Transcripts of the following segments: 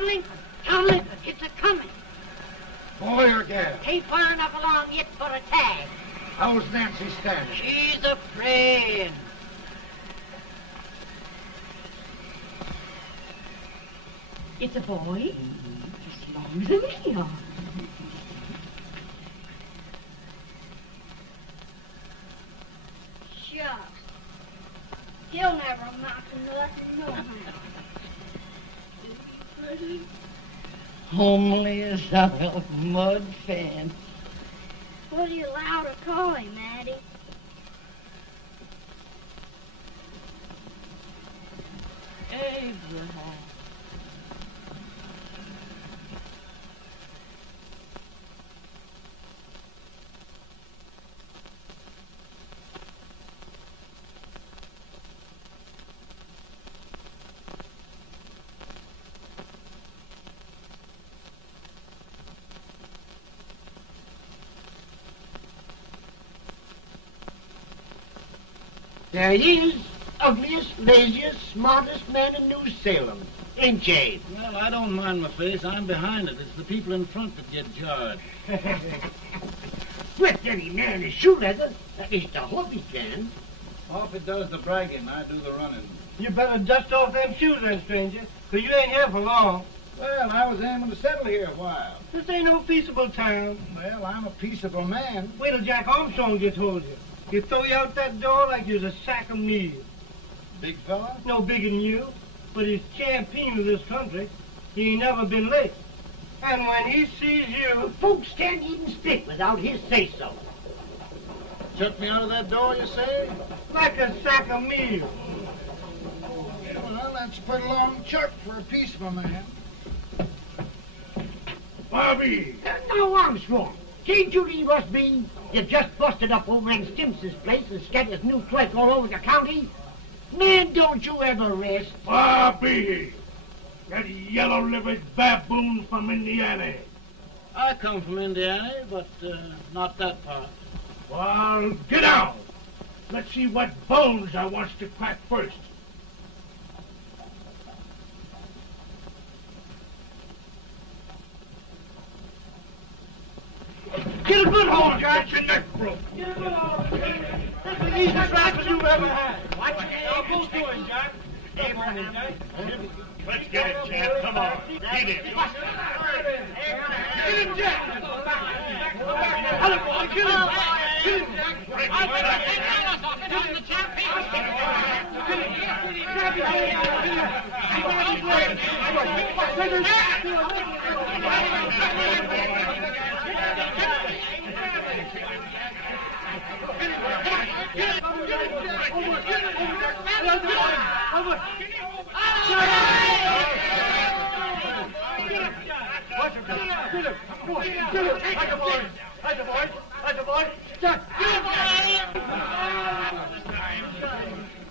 Townley, Townley, it's a-coming. Boy or gal? Ain't far enough along yet for a tag. How's Nancy standing? She's a-praying. It's a boy? As long as a me are. Shucks. He'll never amount to nothing, no how. Pretty. Homely as a mud fan. What do you allow to call him, Addie? Abraham. There he is, ugliest, laziest, smartest man in New Salem. Ain't Jade? Well, I don't mind my face. I'm behind it. It's the people in front that get jarred. With any man in shoe leather, at least I hope he can. Off it does the bragging. I do the running. You better dust off them shoes then, stranger, 'cause you ain't here for long. Well, I was aiming to settle here a while. This ain't no peaceable town. Well, I'm a peaceable man. Wait till Jack Armstrong gets hold of you. He'll throw you out that door like you're a sack of meal. Big fella? No bigger than you, but he's champion of this country. He ain't never been late. And when he sees you... Folks can't even speak without his say-so. Chuck me out of that door, you say? Like a sack of meal. Well, that's a pretty long chuck for a peaceable man. Bobby! Now, Armstrong, can't you leave us be? You've just busted up old man Stimpson's place and scattered new clerk all over the county. Man, don't you ever rest. Bobby! That yellow-livered baboon from Indiana. I come from Indiana, but not that part. Well, get out. Let's see what bones I wants to crack first. Get a good hold, Jack. Get your neck broke. Get a good hold. That's the easiest rifle you've ever had. Watch it. Now, both doing, Jack. Hey, Jack. Let's get it, Jack. Come on. Get it. Get him, Jack. Hello, boy. Get him. Get him.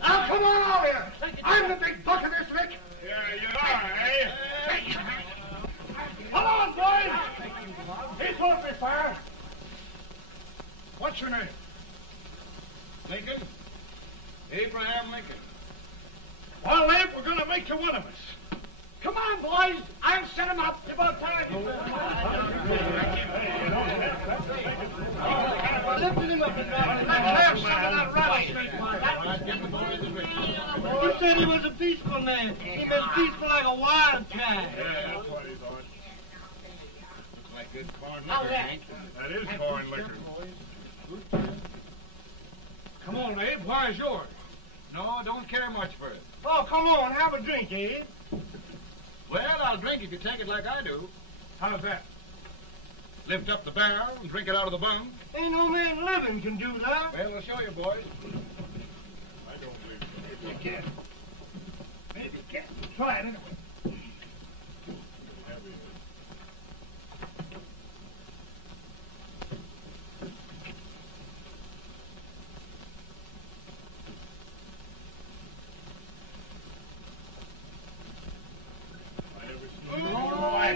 Now, come on over here. I'm the big buck of this lick. Yeah, you are, eh? Come on, boys. He's going to be fire. What's your name? Lincoln? Abraham Lincoln. Well, Abe, we're going to make you one of us. Come on, boys. I'll set him up. It's about time. Lifted him up and down. Let's have some of that rattlesnake. You said he was a peaceful man. He was peaceful like a wildcat. Yeah, that's what he thought. Looks like good corn liquor, Hank. That is corn liquor. Come on, Abe. Where's yours? No, don't care much for it. Oh, come on. Have a drink, Abe. Well, I'll drink if you take it like I do. How's that? Lift up the barrel and drink it out of the bung. Ain't no man living can do that. Well, I'll show you, boys. I don't believe it. Maybe you can. Maybe you can. Try it anyway.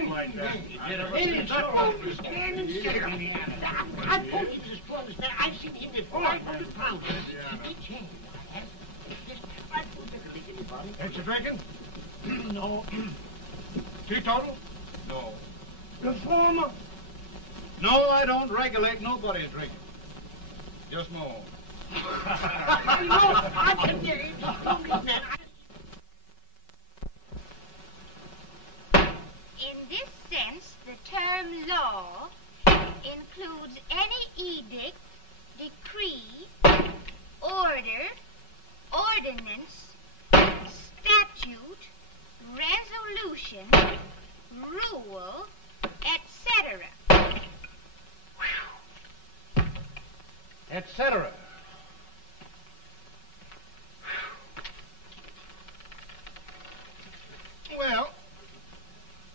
Like that. Hey, stand and sit on the other. I told you this brother's man. I've seen him before. 500 pounds. Each hand. I won't make anybody. Ain't you drinking? No. Teetotal? No. Reformer? No, I don't regulate nobody's drinking. Just my own. I can hear it. In this sense, the term law includes any edict, decree, order, ordinance, statute, resolution, rule, etc. Etc. Well,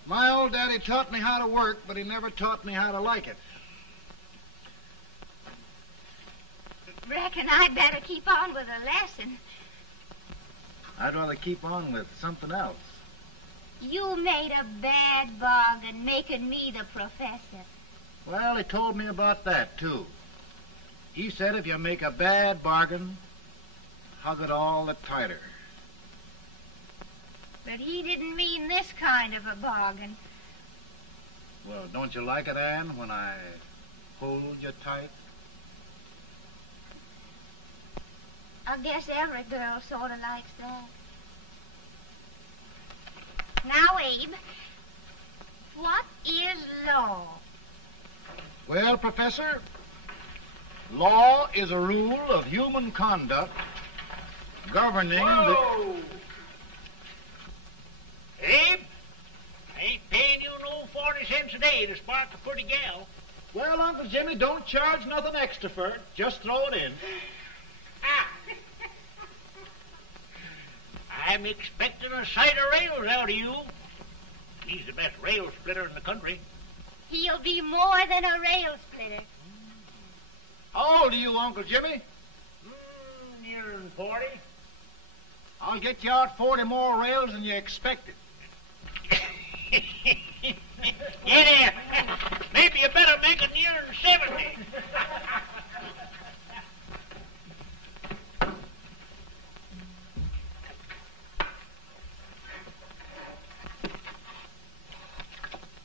my old daddy taught me how to work, but he never taught me how to like it. Reckon I'd better keep on with the lesson. I'd rather keep on with something else. You made a bad bargain making me the professor. Well, he told me about that, too. He said if you make a bad bargain, hug it all the tighter. But he didn't mean this kind of a bargain. Well, don't you like it, Anne, when I hold you tight? I guess every girl sort of likes that. Now, Abe, what is law? Well, Professor, law is a rule of human conduct governing Whoa! Abe, I ain't paying you no 40 cents a day to spark a pretty gal. Well, Uncle Jimmy, don't charge nothing extra for it. Just throw it in. I'm expecting a sight of rails out of you. He's the best rail splitter in the country. He'll be more than a rail splitter. How old are you, Uncle Jimmy? Nearing 40. I'll get you out 40 more rails than you expected. Yeah, maybe you better make it nearing 70.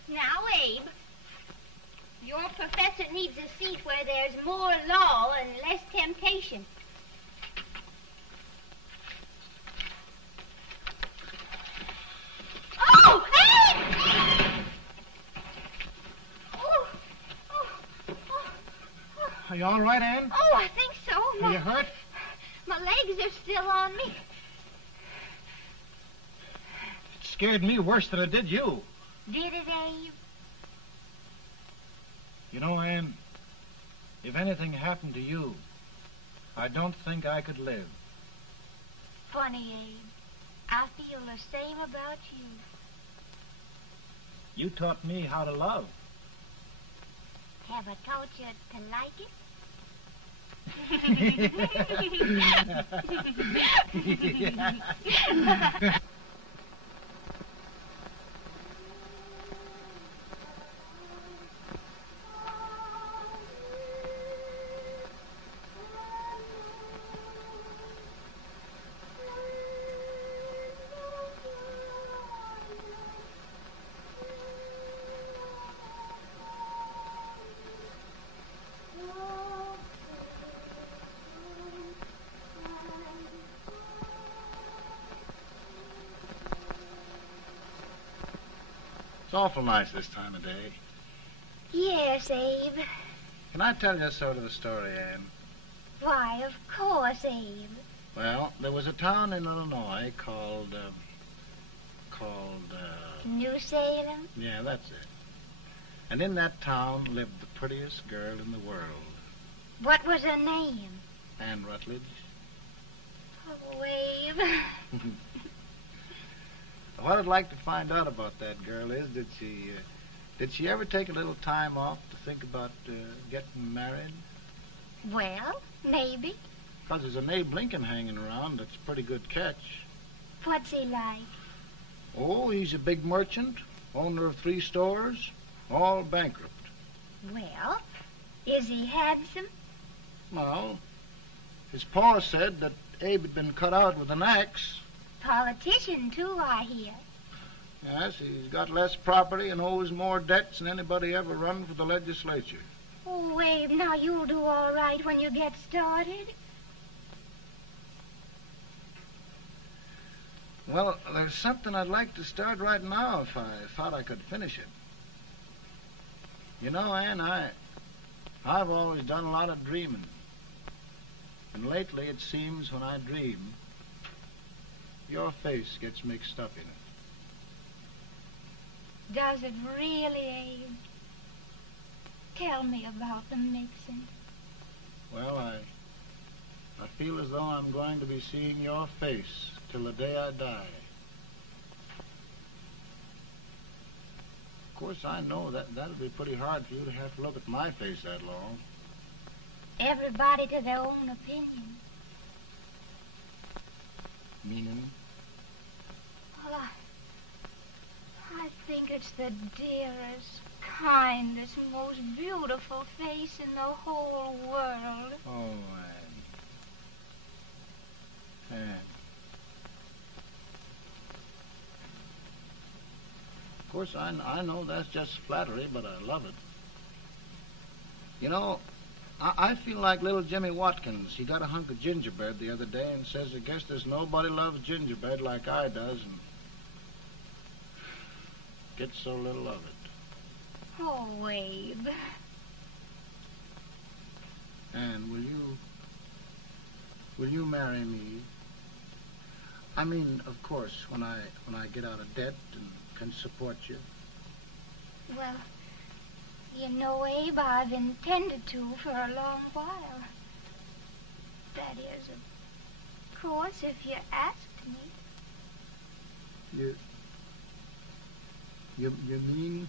Now, Abe, your professor needs a seat where there's more law and less temptation. Oh, Abe! Oh, oh, oh, oh. Are you all right, Anne? Oh, I think so. Are you hurt? My legs are still on me. It scared me worse than it did you. Did it, Abe? You know, Anne, if anything happened to you, I don't think I could live. Funny, Abe. I feel the same about you. You taught me how to love. Have I taught you to like it? It's awful nice this time of day. Yes, Abe. Can I tell you sort of a story, Anne? Why, of course, Abe. Well, there was a town in Illinois called, New Salem? yeah, that's it. And in that town lived the prettiest girl in the world, What was her name? Anne Rutledge. Oh, Abe. What I'd like to find out about that girl is, did she ever take a little time off to think about getting married? Well, maybe. Because there's an Abe Lincoln hanging around that's a pretty good catch. What's he like? Oh, he's a big merchant, owner of 3 stores, all bankrupt. Well, is he handsome? Well, his pa said that Abe had been cut out with an axe. Politician, too, I hear. Yes, he's got less property and owes more debts than anybody ever run for the legislature. Oh, Abe, now you'll do all right when you get started. Well, there's something I'd like to start right now if I thought I could finish it. You know, Ann, I've always done a lot of dreaming. And lately it seems when I dream, your face gets mixed up in it. Does it really, Abe? Tell me about the mixing. Well, I feel as though I'm going to be seeing your face till the day I die. Of course, I know that'll be pretty hard for you to have to look at my face that long. Everybody to their own opinion. Meaning? Well, I think it's the dearest, kindest, most beautiful face in the whole world. Oh, Ann. Of course, I know that's just flattery, but I love it. You know, I feel like little Jimmy Watkins. He got a hunk of gingerbread the other day and says, I guess there's nobody loves gingerbread like I does, and gets so little of it. Oh, Abe. And will you marry me? I mean, of course, when I get out of debt and can support you. Well, you know, Abe, I've intended to for a long while. That is, of course, if you asked me. You mean?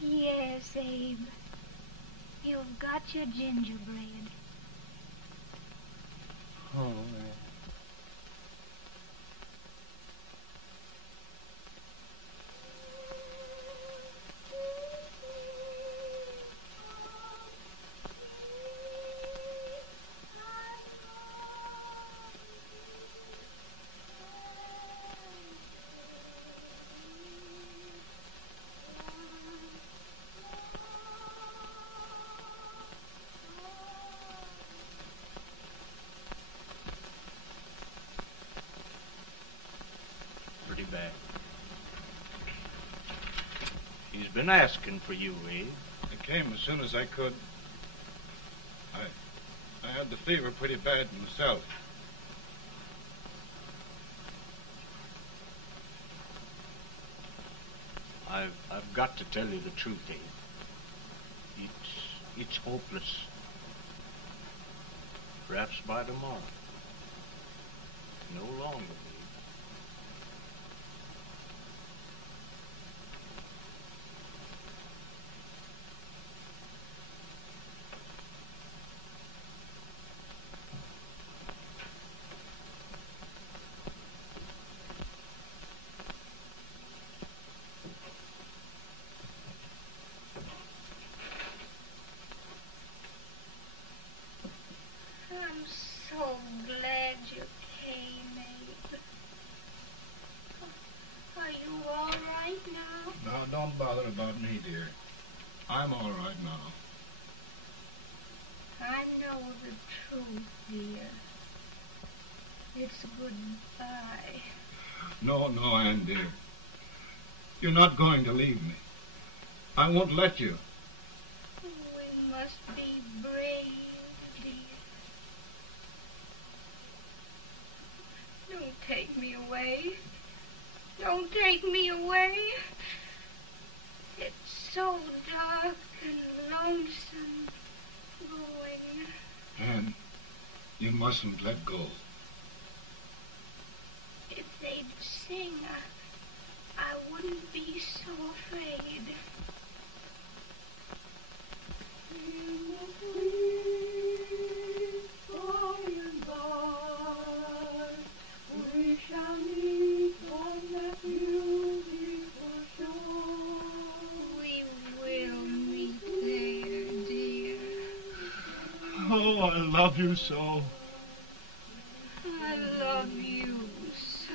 Yes, Abe. You've got your gingerbread. Oh, Pretty bad. He's been asking for you, Abe. I came as soon as I could. I had the fever pretty bad myself. I've got to tell you the truth, Abe. It's hopeless. Perhaps by tomorrow. No longer, Abe. I'm so glad you came, Abe. Are you all right now? No, don't bother about me, dear. I'm all right now. I know the truth, dear. It's goodbye. No, Ann, dear. You're not going to leave me. I won't let you. We must be brave, dear. Don't take me away. Don't take me away. It's so dark and lonesome going. Ann, you mustn't let go. If they'd sing, I wouldn't be so afraid. We shall meet on that beautiful shore. We will meet there, dear. Oh, I love you so. I love you so.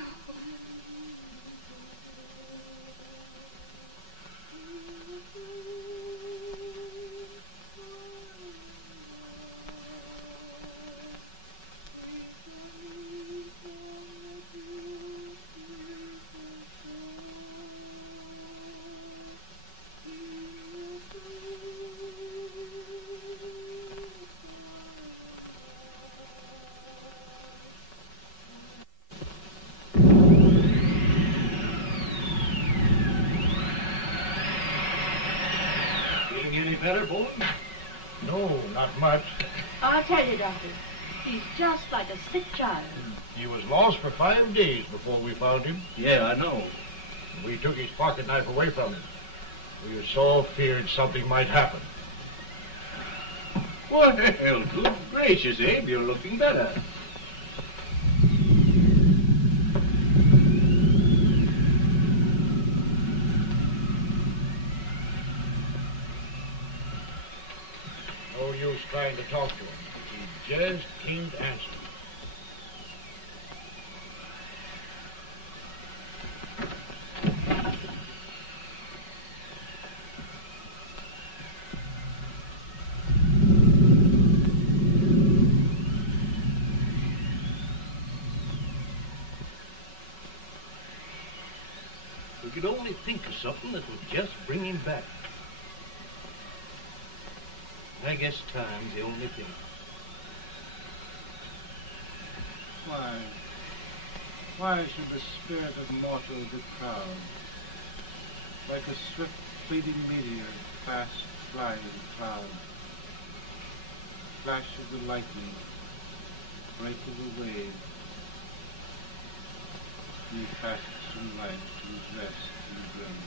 much. I'll tell you, Doctor, he's just like a sick child. He was lost for 5 days before we found him. Yeah, I know. We took his pocket knife away from him. We were so feared something might happen. Well, good gracious, Abe, you're looking better. No use trying to talk to him. He just can't answer. We could only think of something that would just bring him back. I guess time's the only thing. Why should the spirit of mortal be proud? Like a swift fleeting meteor, fast flying cloud. Flash of the lightning, break of the wave. He fasts from life to his rest in the grave.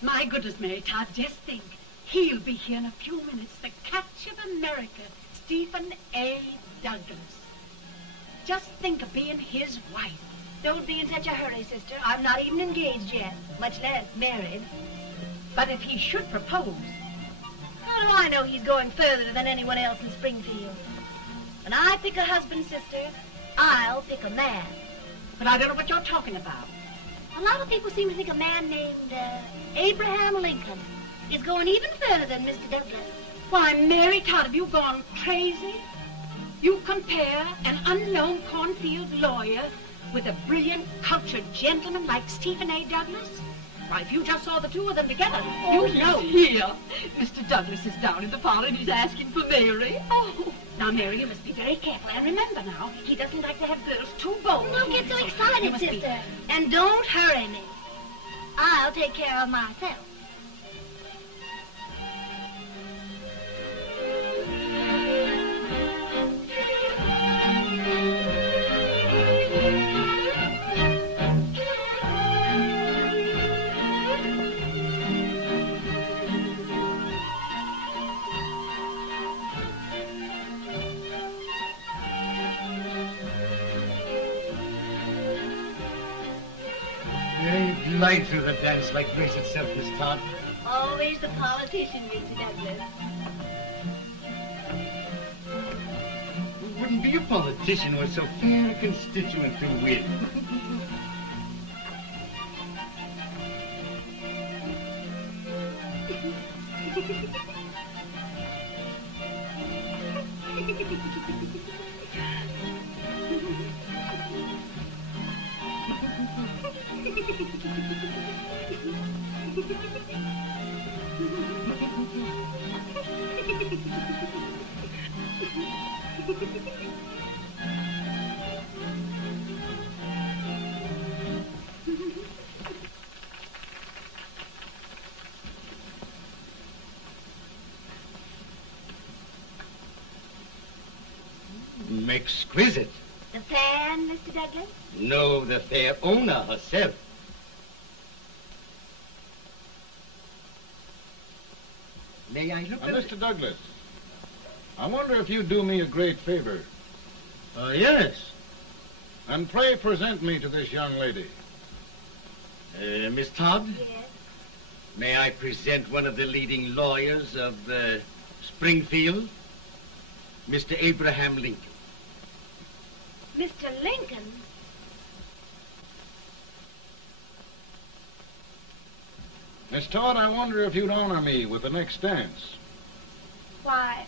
My goodness, Mary Todd, just think. He'll be here in a few minutes. The Catch of America, Stephen A. Douglas. Just think of being his wife. Don't be in such a hurry, sister. I'm not even engaged yet, much less married. But if he should propose... How do I know he's going further than anyone else in Springfield? When I pick a husband, sister, I'll pick a man. But I don't know what you're talking about. A lot of people seem to think a man named Abraham Lincoln is going even further than Mr. Douglas. Why, Mary Todd, have you gone crazy? You compare an unknown cornfield lawyer with a brilliant, cultured gentleman like Stephen A. Douglas? Why, if you just saw the two of them together, Oh, you'd know. Here. Mr. Douglas is down in the parlor and he's asking for Mary. Oh. Now, Mary, you must be very careful. And remember now, he doesn't like to have girls too bold. Don't get so You excited, must be- sister. And don't hurry me. I'll take care of myself. They glide through the dance like grace itself, Miss Todd. Always the politician, Mr. Douglas. Who wouldn't be a politician with so fair a constituent to win? Exquisite. The fan, Mr. Douglas? No, the fair owner herself. May I look Now, at Mr. Douglas, I wonder if you'd do me a great favor. Yes. And pray present me to this young lady. Miss Todd? Yes. May I present one of the leading lawyers of Springfield, Mr. Abraham Lincoln. Mr. Lincoln? Miss Todd, I wonder if you'd honor me with the next dance. Why?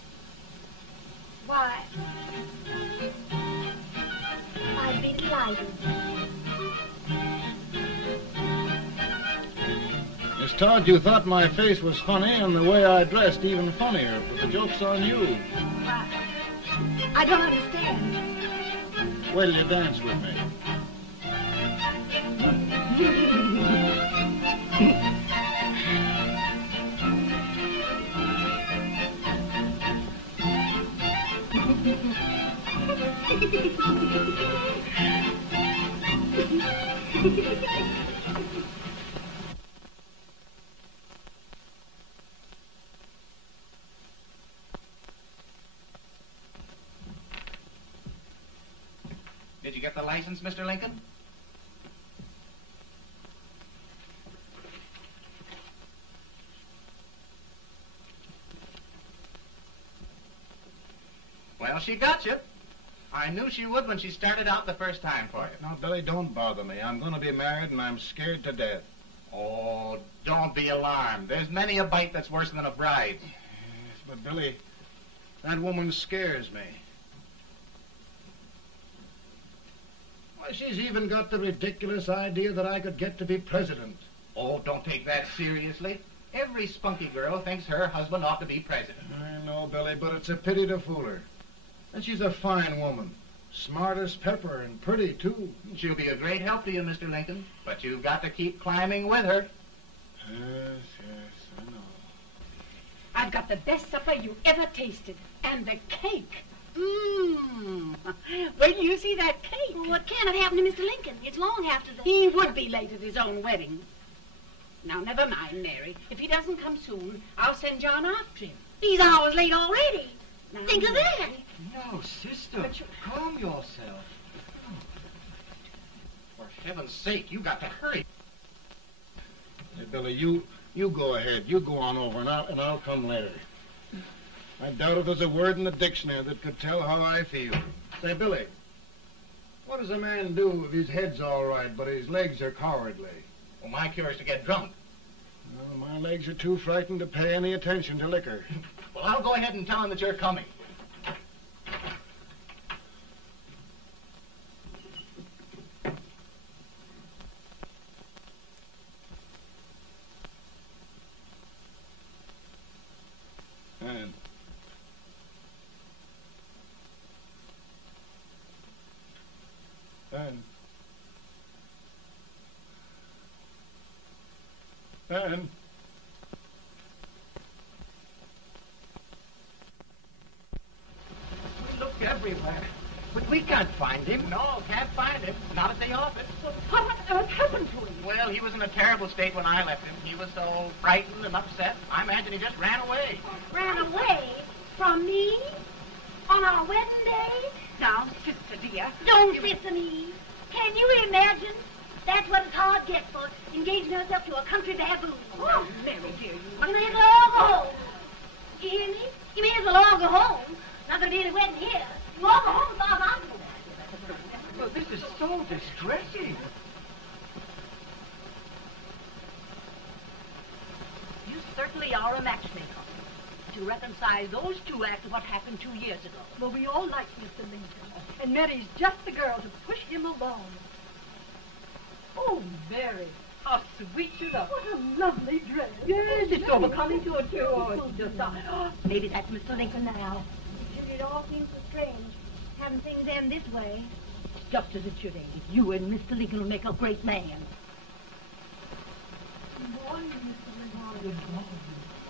I'd be delighted. Miss Todd, you thought my face was funny and the way I dressed even funnier, but the joke's on you. I don't understand. Will you dance with me? Did you get the license, Mr. Lincoln? Well, she got you. I knew she would when she started out the first time for you. Now, Billy, don't bother me. I'm going to be married and I'm scared to death. Oh, don't be alarmed. There's many a bite that's worse than a bride. Yes, but Billy, that woman scares me. Why, she's even got the ridiculous idea that I could get to be president. Oh, don't take that seriously. Every spunky girl thinks her husband ought to be president. I know, Billy, but it's a pity to fool her. And she's a fine woman. Smart as pepper and pretty, too. She'll be a great help to you, Mr. Lincoln. But you've got to keep climbing with her. Yes, I know. I've got the best supper you ever tasted. And the cake. Mmm. When you see that cake. Well, what can have happened to Mr. Lincoln? It's long after the... He would be late at his own wedding. Now, never mind, Mary. If he doesn't come soon, I'll send John after him. He's hours late already. Now, Think of that. No, sister. But you- Calm yourself. For heaven's sake, you got to hurry. Hey, Billy, you go ahead. You go on over, and I'll come later. I doubt if there's a word in the dictionary that could tell how I feel. Say, Billy, what does a man do if his head's all right, but his legs are cowardly? Well, my cure is to get drunk. Well, my legs are too frightened to pay any attention to liquor. Well, I'll go ahead and tell him that you're coming. Anne. We looked everywhere, but we can't find him. No, can't find him. Not at the office. Well, what on earth happened to him? Well, he was in a terrible state when I left him. He was so frightened and upset. I imagine he just ran away. Ran away from me? On our wedding day? Now, sister dear. Don't sister me. Can you imagine? That's what it's hard gets for, engaging herself to a country baboon. Oh, Mary, dear, you You may as well all go home. Do you hear me? You may as well all go home. Not going to be any wedding here. You all go home as far as I'm concerned. Well, this is so distressing. You certainly are a matchmaker. To reconcile those two after what happened 2 years ago. Well, we all like Mr. Lincoln. And Mary's just the girl to push him along. Oh, Mary, how sweet you look. What a lovely dress. Yes, it's overcoming to it, too. Oh, it's just, maybe that's Mr. Lincoln now. It all seems so strange, having things end this way. Just as it should end. You and Mr. Lincoln will make a great man. Good morning, Mr. Lincoln. Good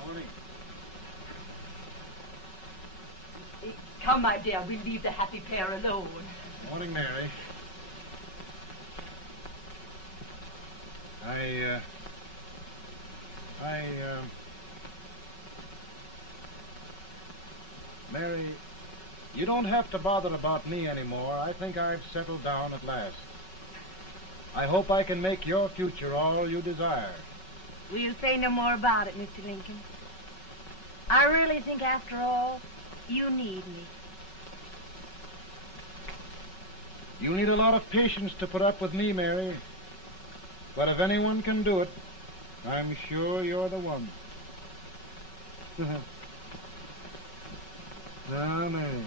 morning. Come, my dear, we'll leave the happy pair alone. Morning, Mary. Mary, you don't have to bother about me anymore. I think I've settled down at last. I hope I can make your future all you desire. We'll say no more about it, Mr. Lincoln. I really think, after all, you need me. You need a lot of patience to put up with me, Mary. But if anyone can do it, I'm sure you're the one. Now, Mary.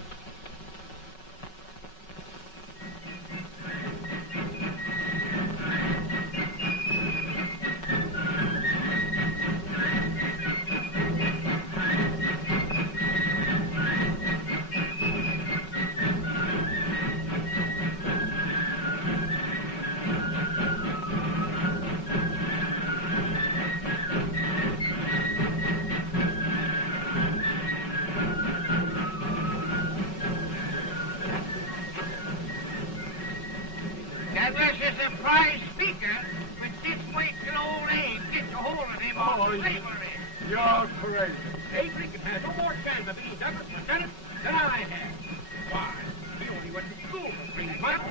That was a surprise speaker, but just wait till old Abe gets a hold of him on slavery. You're crazy. Abe Lincoln has no more chance of being Douglas Lieutenant than I have. Why, he only went to school for 3 months.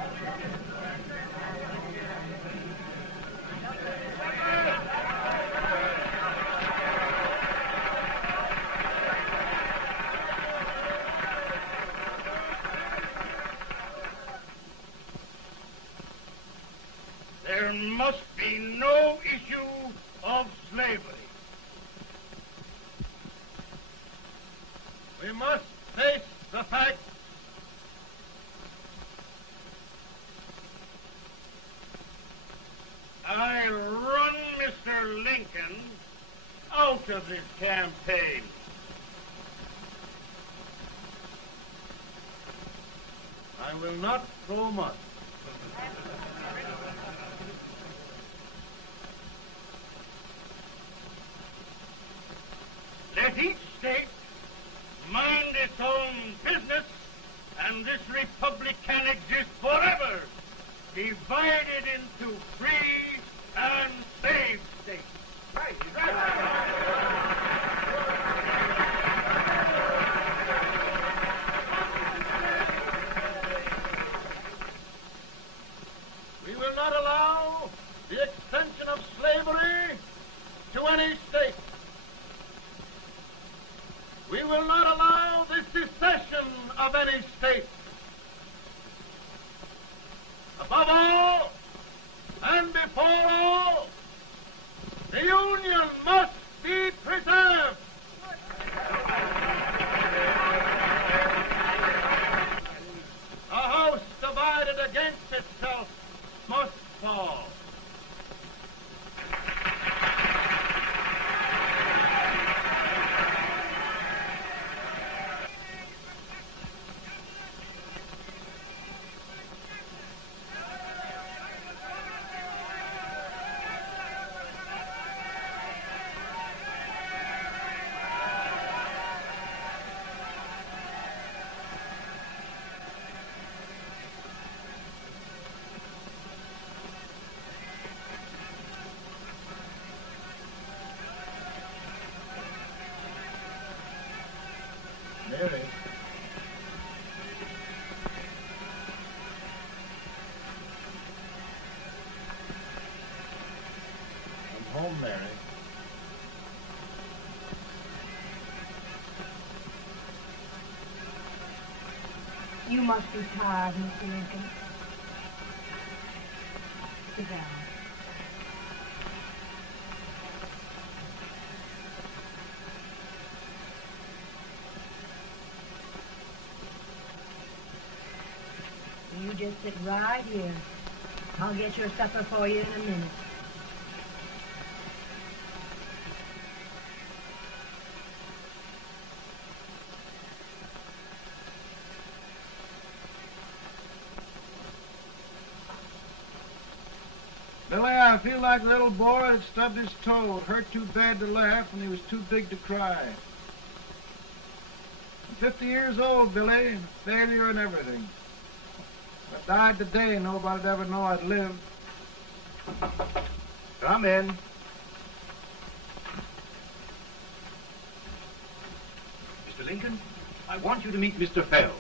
There must be no issue of slavery. We must face the fact I run Mr. Lincoln out of this campaign. I will not throw much. Let each state mind its own business, and this republic can exist forever, divided into free and slave states. Right, right. We will not allow the extension of slavery to any state. We will not allow the secession of any state. Above all, and before all, the Union must be preserved. A house divided against itself must fall. Mary. You must be tired, Mr. Lincoln. Sit down. You just sit right here. I'll get your supper for you in a minute. Billy, I feel like a little boy that stubbed his toe. It hurt too bad to laugh, and he was too big to cry. I'm 50 years old, Billy, and failure and everything. If I died today, nobody'd ever know I'd lived. Come in. Mr. Lincoln, I want you to meet Mr. Fell,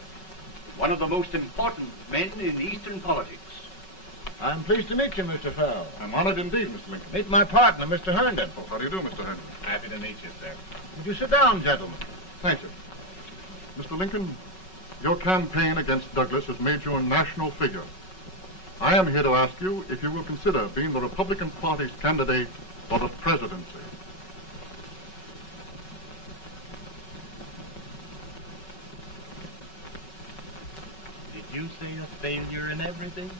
one of the most important men in Eastern politics. I'm pleased to meet you, Mr. Fell. I'm honored indeed, Mr. Lincoln. Meet my partner, Mr. Herndon. Oh, how do you do, Mr. Herndon? Happy to meet you, sir. Would you sit down, gentlemen? Thank you. Mr. Lincoln, your campaign against Douglas has made you a national figure. I am here to ask you if you will consider being the Republican Party's candidate for the presidency. Did you say a failure in everything?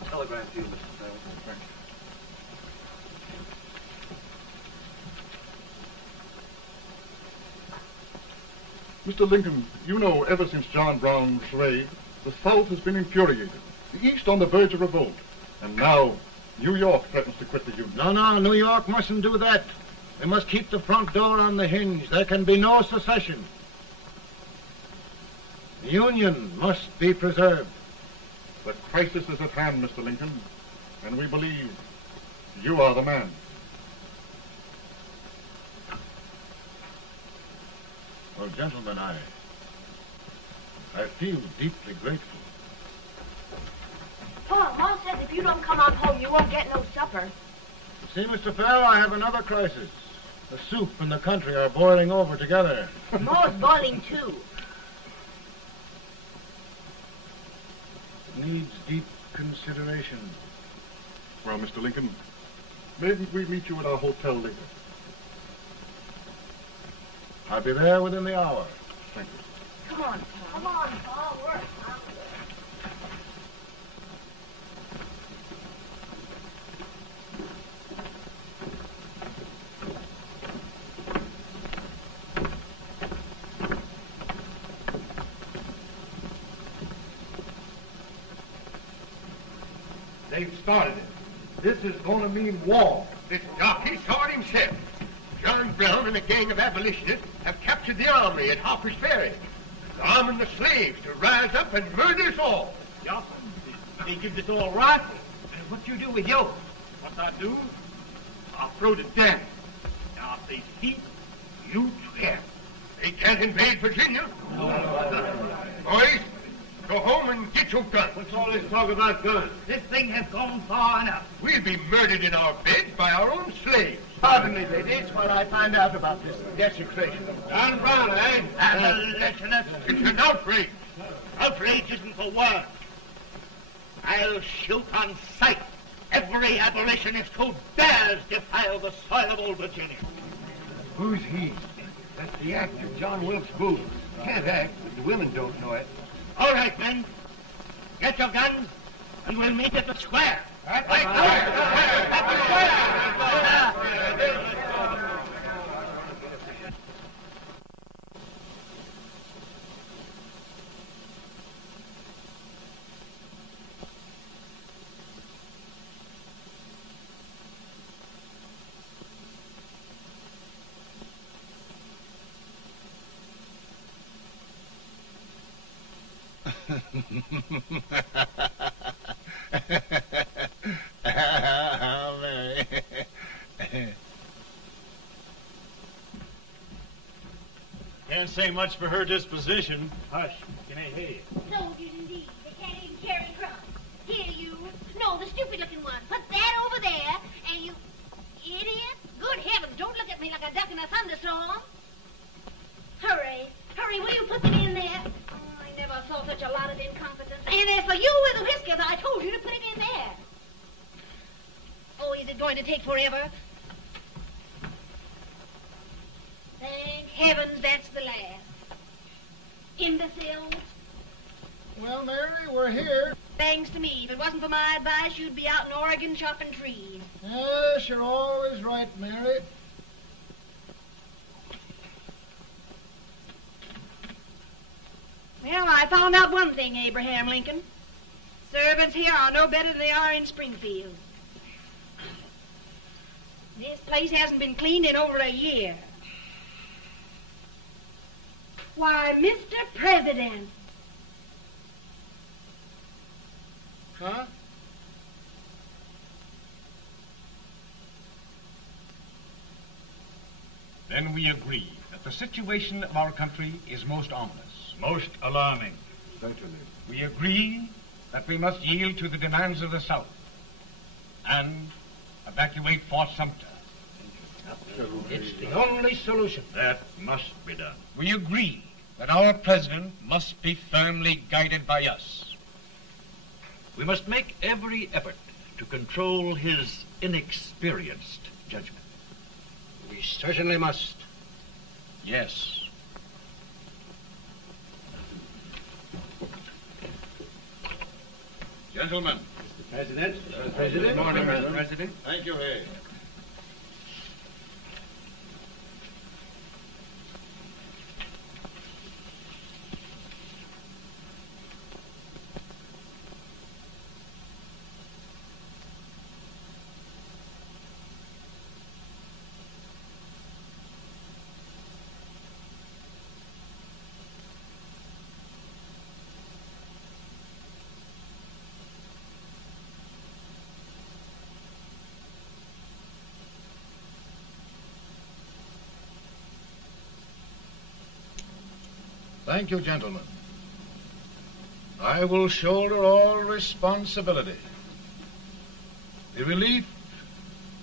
A telegram to you, Mr. Fell. Thank you. Mr. Lincoln, you know ever since John Brown's raid, the South has been infuriated, the East on the verge of revolt, and now New York threatens to quit the Union. No, New York mustn't do that. They must keep the front door on the hinge. There can be no secession. The Union must be preserved. The crisis is at hand, Mr. Lincoln, and we believe you are the man. Well, gentlemen, I feel deeply grateful. Pa, Ma says if you don't come on home, you won't get no supper. You see, Mr. Fell, I have another crisis. The soup and the country are boiling over together. Ma's boiling too. It needs deep consideration. Well, Mr. Lincoln, maybe we meet you at our hotel later. I'll be there within the hour. Thank you. Come on, Pa. Come on, Pa. Work. They've started it. This is going to mean war. This jockey saw it himself. John Brown and a gang of abolitionists have captured the armory at Harper's Ferry. They're arming the slaves to rise up and murder us all. Johnson, they give this all rifle. And what you do with yours? What I do? I'll throw the damn. Now, if they speak, you swear. They can't invade Virginia. Boys, go home and get your guns. What's all this talk about guns? This thing has gone far enough. We'll be murdered in our beds by our own slaves. Pardon me, ladies, while I find out about this desecration. John Brown, eh? Abolitionists. It's an outrage. Outrage isn't for words. I'll shoot on sight every abolitionist who dares defile the soil of old Virginia. Who's he? That's the actor, John Wilkes Booth. Can't act, but the women don't know it. All right, men. Get your guns, and we'll meet at the square. At the square! Mary. Can't say much for her disposition. Hush, can I hear you? Soldiers indeed. They can't even carry crumbs. Here, you. No, the stupid-looking one. Put that over there, and you... Idiot. Good heavens, don't look at me like a duck in a thunderstorm. Hurry. Hurry, will you put them in there? Oh, I never saw such a lot of incompetence. And as for you with the whiskers, I told you to put it in there. Oh, is it going to take forever? Thank heavens that's the last. Imbeciles. Well, Mary, we're here. Thanks to me. If it wasn't for my advice, you'd be out in Oregon chopping trees. Yes, you're always right, Mary. Well, I found out one thing, Abraham Lincoln. Servants here are no better than they are in Springfield. This place hasn't been cleaned in over a year. Why, Mr. President. Huh? Then we agree that the situation of our country is most ominous. Most alarming. Certainly. We agree that we must yield to the demands of the South and evacuate Fort Sumter. It's the only solution. That must be done. We agree that our president must be firmly guided by us. We must make every effort to control his inexperienced judgment. We certainly must. Yes. Gentlemen. Mr. President. President. Good morning, Mr. President. Thank you, Hay. Thank you, gentlemen. I will shoulder all responsibility. The relief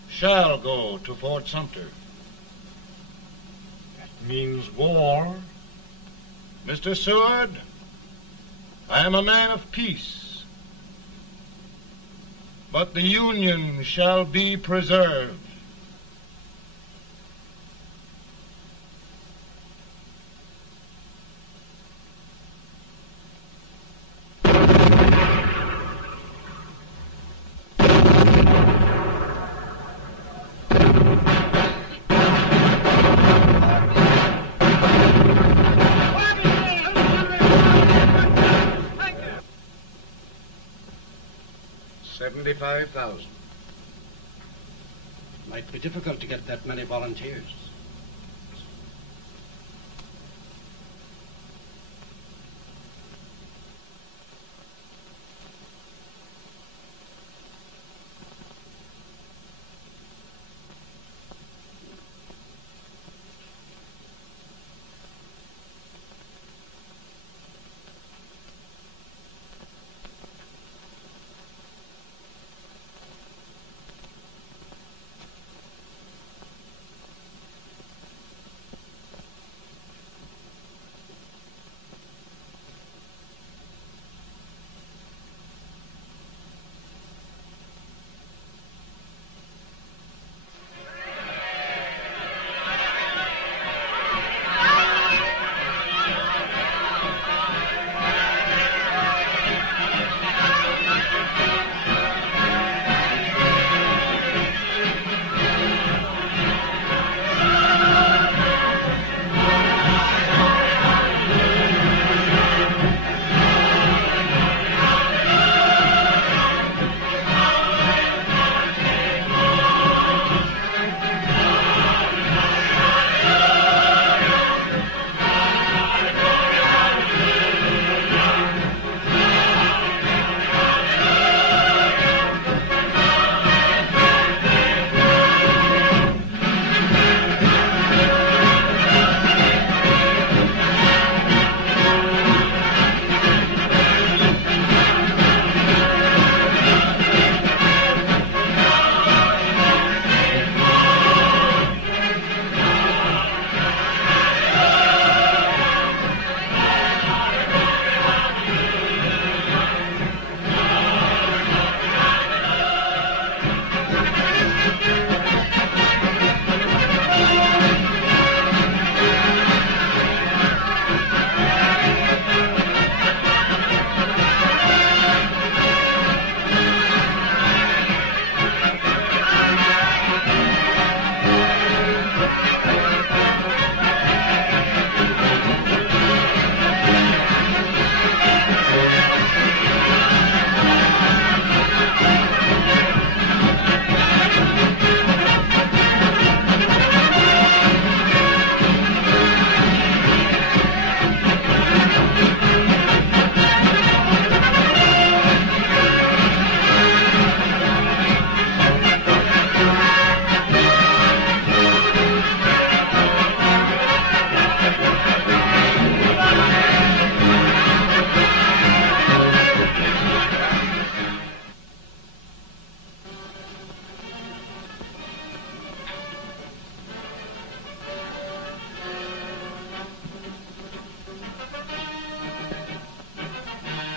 shall go to Fort Sumter. That means war. Mr. Seward, I am a man of peace, but the Union shall be preserved. $75,000. Might be difficult to get that many volunteers.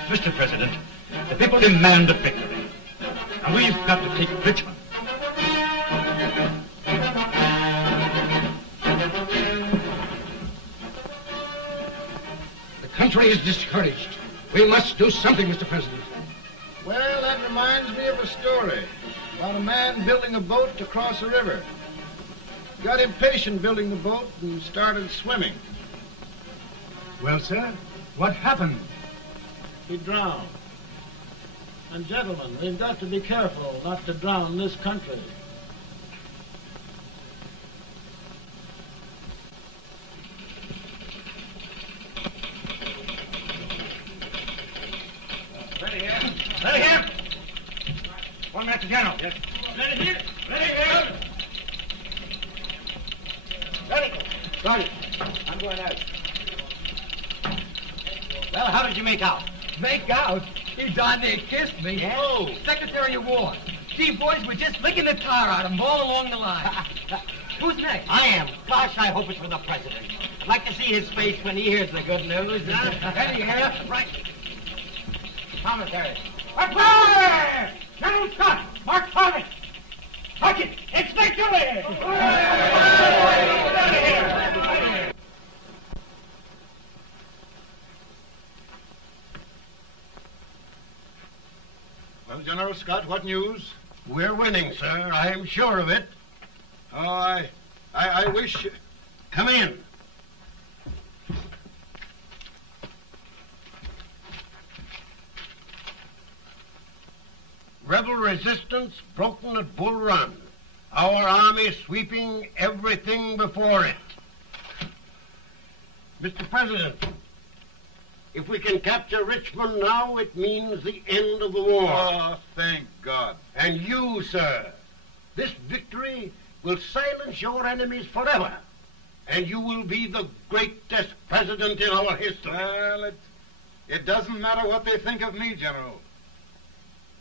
Mr. President, the people demand a victory. And we've got to take Richmond. The country is discouraged. We must do something, Mr. President. Well, that reminds me of a story about a man building a boat to cross a river. Got impatient building the boat and started swimming. Well, sir, what happened? He drowned. And gentlemen, we've got to be careful not to drown this country. Ready here. Ready here. One Master General. Yes. Ready here. Ready here. Ready. Got it. I'm going out. Well, how did you make out? Make out? He darn near kissed me. Yeah? Oh, Secretary of War. These boys were just licking the tar out of him all along the line. Who's next? I am. Gosh, I hope it's for the president. I'd like to see his face when he hears the good news. Ready here. Right. Commissary. Fire! General Scott! Mark Thomas! Sergeant, it's victory! Well, General Scott, what news? We're winning, sir. I am sure of it. Oh, I wish... Come in. Rebel resistance broken at Bull Run. Our army sweeping everything before it. Mr. President, if we can capture Richmond now, it means the end of the war. Oh, thank God. And you, sir, this victory will silence your enemies forever. And you will be the greatest president in our history. Well, it doesn't matter what they think of me, General.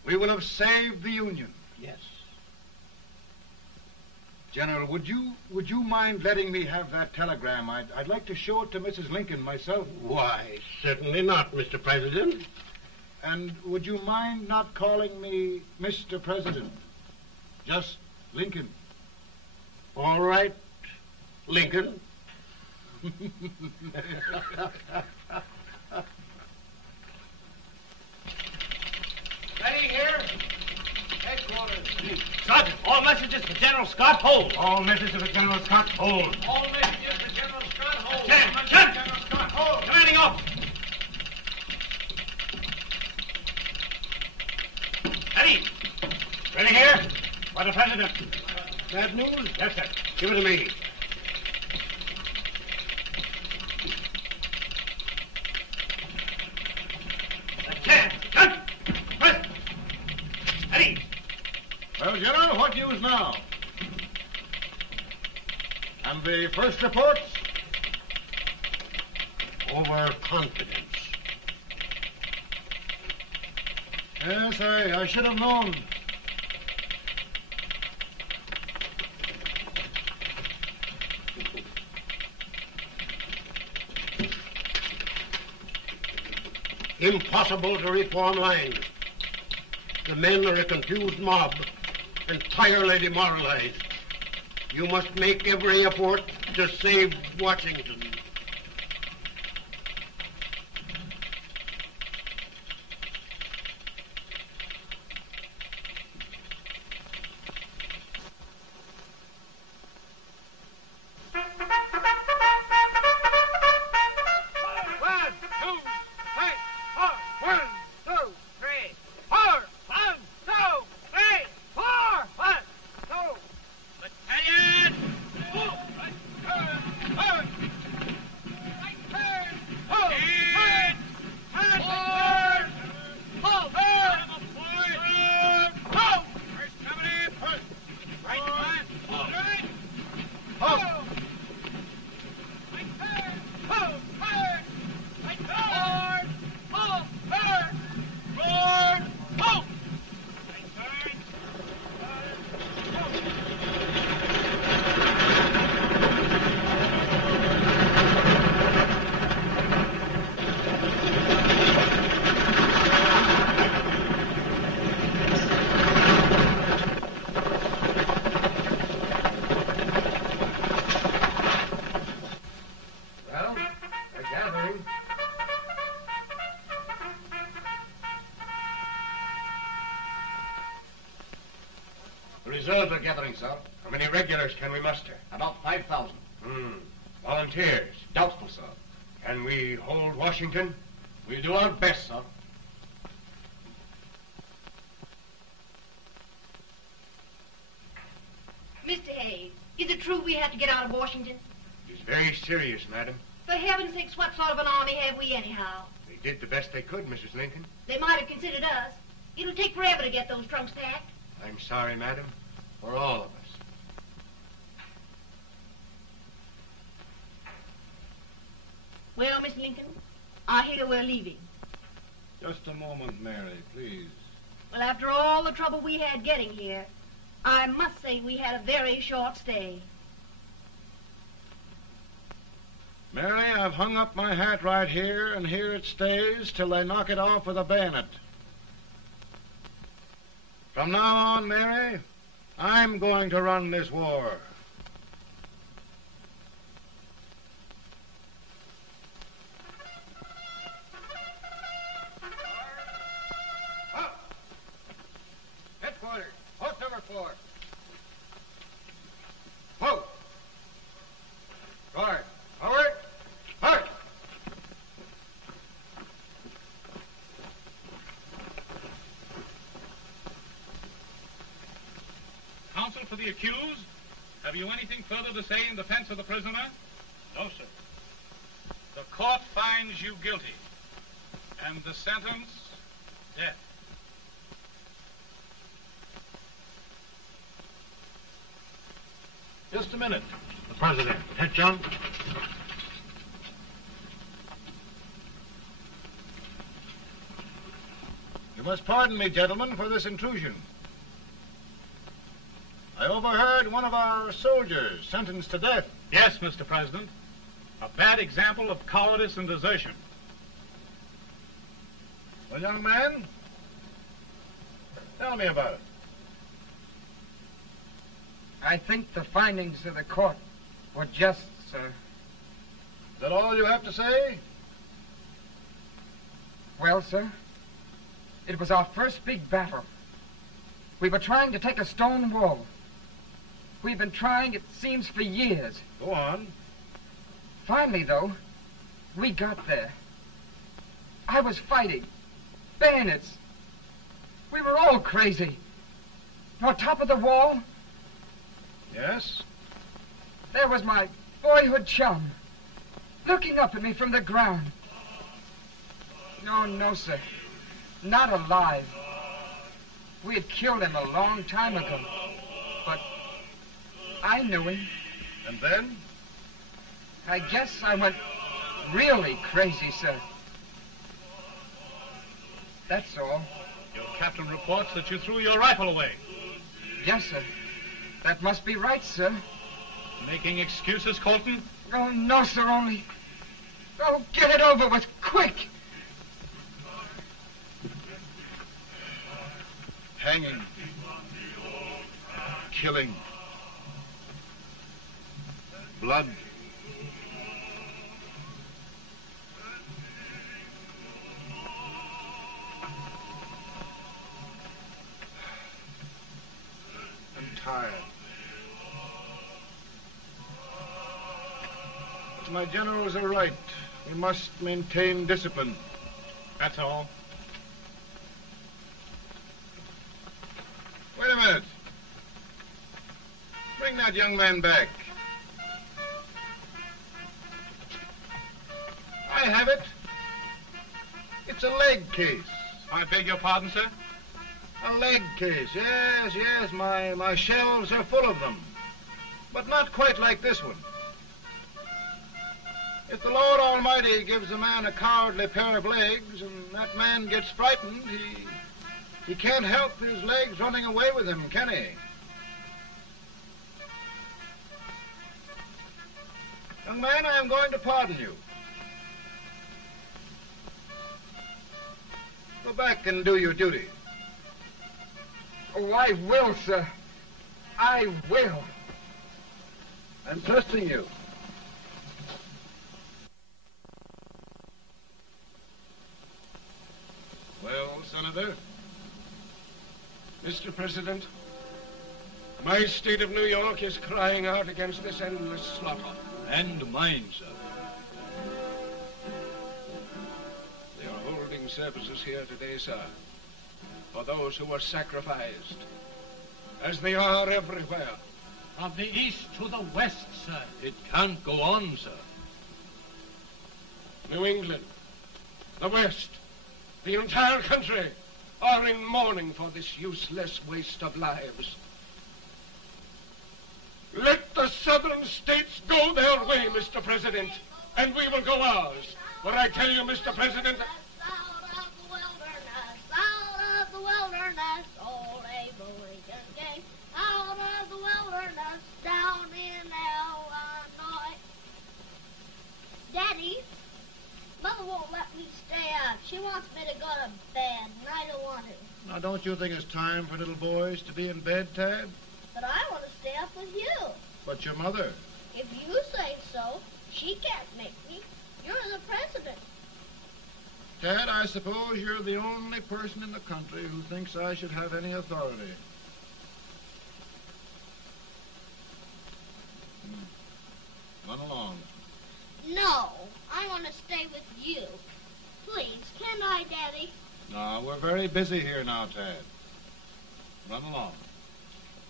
We will have saved the Union. Yes. General, would you mind letting me have that telegram? I'd like to show it to Mrs. Lincoln myself. Why, certainly not, Mr. President. And would you mind not calling me Mr. President? Just Lincoln. All right, Lincoln. Ready here. Headquarters. Sergeant, all messages for General Scott, hold. All messages for General Scott, hold. All messages for General Scott, hold. General Scott, hold. Commanding officer. Ready. Ready here? For the President. Bad news? Yes, sir. Give it to me. Ready. Well, General, what news now? And the first reports? Overconfidence. Yes, I should have known. Impossible to reform lines. The men are a confused mob, entirely demoralized. You must make every effort to save Washington. Reserves are gathering, sir. How many regulars can we muster? About 5,000. Volunteers? Doubtful, sir. Can we hold Washington? We'll do our best, sir. Mr. Hayes, is it true we have to get out of Washington? It's very serious, madam. For heaven's sakes, what sort of an army have we anyhow? They did the best they could, Mrs. Lincoln. They might have considered us. It'll take forever to get those trunks packed. I'm sorry, madam, for all of us. Well, Miss Lincoln, I hear we're leaving. Just a moment, Mary, please. Well, after all the trouble we had getting here, I must say we had a very short stay. Mary, I've hung up my hat right here, and here it stays till they knock it off with a bayonet. From now on, Mary, I'm going to run this war. Headquarters, post number 4. Whoa! Guard, forward, march! Counsel for the accused, have you anything further to say in defense of the prisoner? No, sir. The court finds you guilty, and the sentence, death. Just a minute. The president. Head, John. You must pardon me, gentlemen, for this intrusion. I overheard one of our soldiers sentenced to death. Yes, Mr. President. A bad example of cowardice and desertion. Well, young man, tell me about it. I think the findings of the court were just, sir. Is that all you have to say? Well, sir, it was our first big battle. We were trying to take a stone wall. We've been trying, it seems, for years. Go on. Finally, though, we got there. I was fighting. Bayonets. We were all crazy. On top of the wall, Yes? there was my boyhood chum, looking up at me from the ground. No, sir. Not alive. We had killed him a long time ago. But I knew him. And then? I guess I went really crazy, sir. That's all. Your captain reports that you threw your rifle away. Yes, sir. That must be right, sir. Making excuses, Colton? Oh, no, sir, only... Oh, get it over with, quick! Hanging. Killing. Blood. I'm tired. But my generals are right. We must maintain discipline. That's all. Wait a minute. Bring that young man back. I have it. It's a leg case. I beg your pardon, sir? A leg case, yes. My shelves are full of them. But not quite like this one. If the Lord Almighty gives a man a cowardly pair of legs and that man gets frightened, he can't help his legs running away with him, can he? Young man, I am going to pardon you. Go back and do your duty. Oh, I will, sir. I will. I'm trusting you. Well, Senator? Mr. President, My state of New York is crying out against this endless slaughter. And mine, sir. They are holding services here today, sir, for those who were sacrificed, as they are everywhere. From the east to the west, sir. It can't go on, sir. New England, the West, the entire country are in mourning for this useless waste of lives. Let the southern states go their way, Mr. President, and we will go ours. But I tell you, Mr. President... Out of the wilderness, old Abe Lincoln came. Out of the wilderness, down in Illinois. Daddy, Mother won't let me stay up. She wants me to go to bed, and I don't want to. Now, don't you think it's time for little boys to be in bed, Tad? But I want to stay up with you. But your mother? If you say so, she can't make me. You're the president. Tad, I suppose you're the only person in the country who thinks I should have any authority. Run along. No, I want to stay with you. Please, can I, Daddy? No, we're very busy here now, Tad. Run along.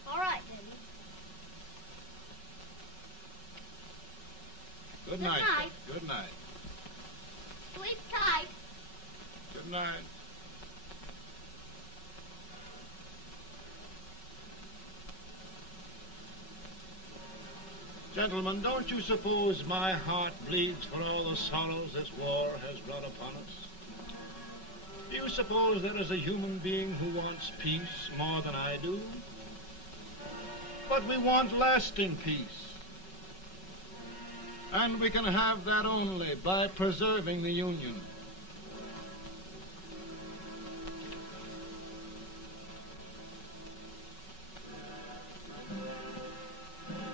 All right, Daddy. Good night. Tad. Good night. Sleep tight. Good night. Gentlemen, don't you suppose my heart bleeds for all the sorrows this war has brought upon us? Do you suppose there is a human being who wants peace more than I do? But we want lasting peace. And we can have that only by preserving the Union.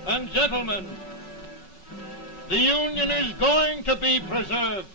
And gentlemen, the Union is going to be preserved.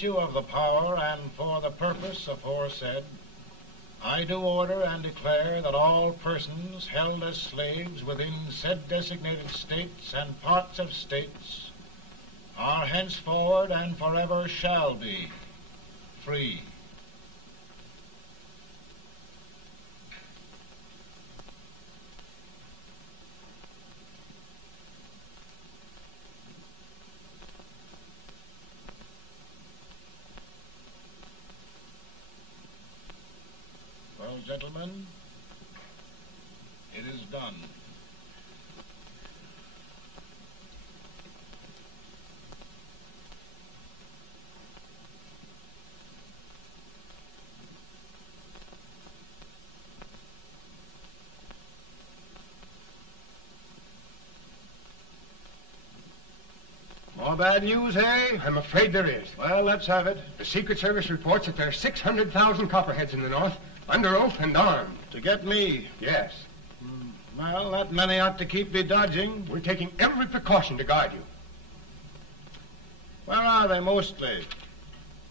Of the power and for the purpose aforesaid, I do order and declare that all persons held as slaves within said designated states and parts of states are henceforward and forever shall be free. Gentlemen, it is done. More bad news, hey? I'm afraid there is. Well, let's have it. The Secret Service reports that there are 600,000 copperheads in the North, under oath and armed. To get me? Yes. Well, that many ought to keep me dodging. We're taking every precaution to guard you. Where are they mostly?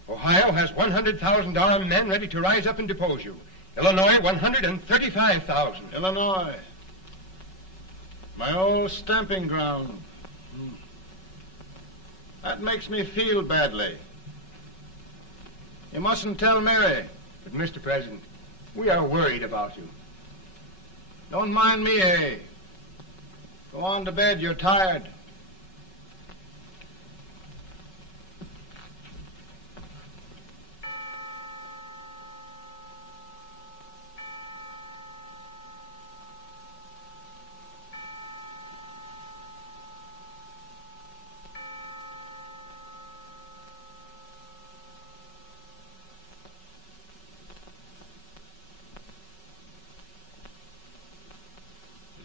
Ohio has 100,000 armed men ready to rise up and depose you. Illinois, 135,000. Illinois. My old stamping ground. That makes me feel badly. You mustn't tell Mary. But, Mr. President, we are worried about you. Don't mind me, eh? Go on to bed. You're tired.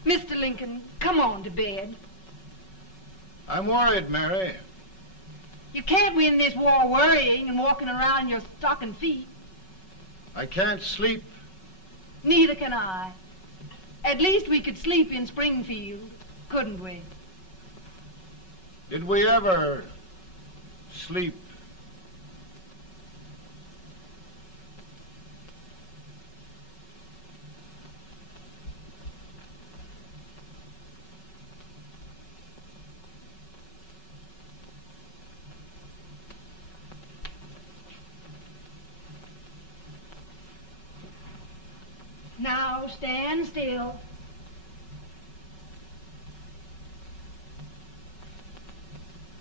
Mr. Lincoln, come on to bed. I'm worried, Mary. You can't win this war worrying and walking around in your stocking feet. I can't sleep. Neither can I. At least we could sleep in Springfield, couldn't we? Did we ever sleep? Now stand still.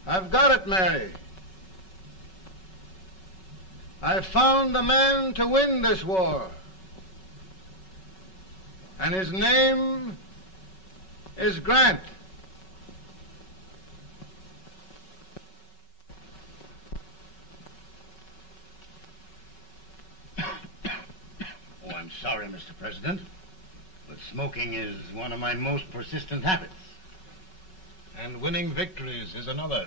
I've got it, Mary. I've found the man to win this war. And his name is Grant. Oh, I'm sorry, Mr. President, but smoking is one of my most persistent habits. And winning victories is another.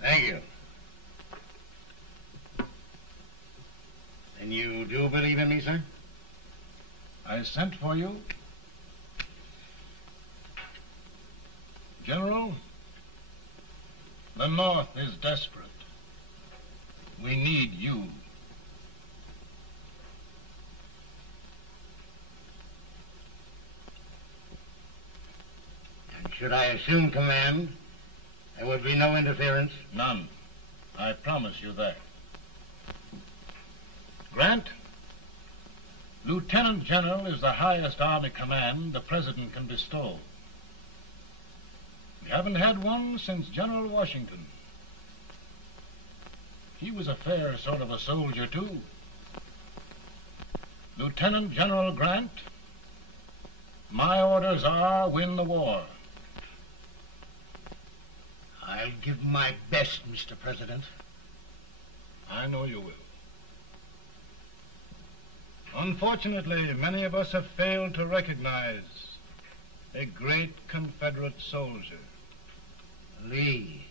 Thank you. And you do believe in me, sir? I sent for you. General, the North is desperate. We need you. And should I assume command, there would be no interference? None. I promise you that. Grant, Lieutenant General is the highest Army command the President can bestow. We haven't had one since General Washington. He was a fair sort of a soldier, too. Lieutenant General Grant, my orders are win the war. I'll give my best, Mr. President. I know you will. Unfortunately, many of us have failed to recognize a great Confederate soldier. Lee.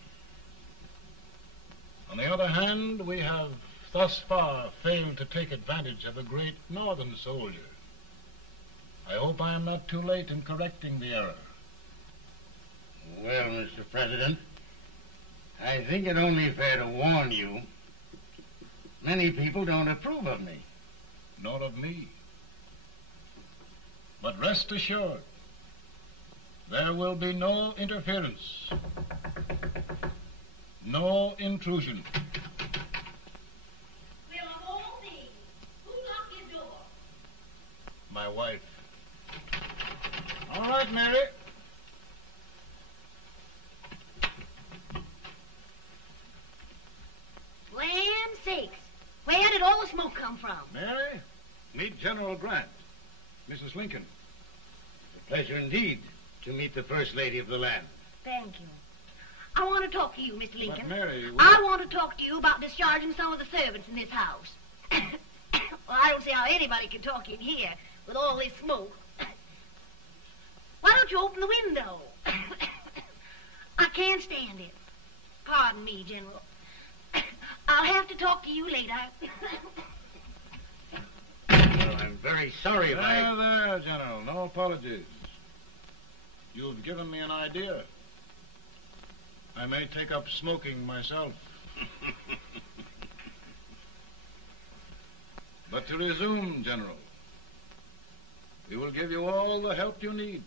On the other hand, we have thus far failed to take advantage of a great Northern soldier. I hope I am not too late in correcting the error. Well, Mr. President, I think it only fair to warn you. Many people don't approve of me. Nor of me. But rest assured, there will be no interference, no intrusion. Well, of all things, who locked your door? My wife. All right, Mary. Land sakes. Where did all the smoke come from? Mary, meet General Grant. Mrs. Lincoln. It's a pleasure indeed to meet the First Lady of the land. Thank you. I want to talk to you, Mr. Lincoln. But Mary, I want to talk to you about discharging some of the servants in this house. Well, I don't see how anybody can talk in here with all this smoke. Why don't you open the window? I can't stand it. Pardon me, General. I'll have to talk to you later. Well, I'm very sorry if There, General. No apologies. You've given me an idea. I may take up smoking myself. But to resume, General, we will give you all the help you need.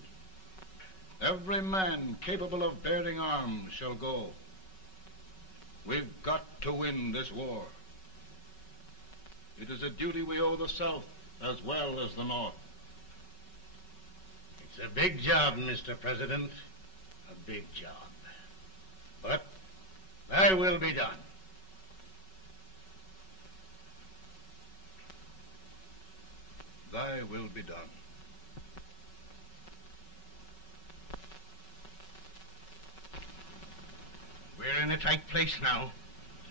Every man capable of bearing arms shall go. We've got to win this war. It is a duty we owe the South as well as the North. It's a big job, Mr. President. A big job. But thy will be done. Thy will be done. We're in a tight place now.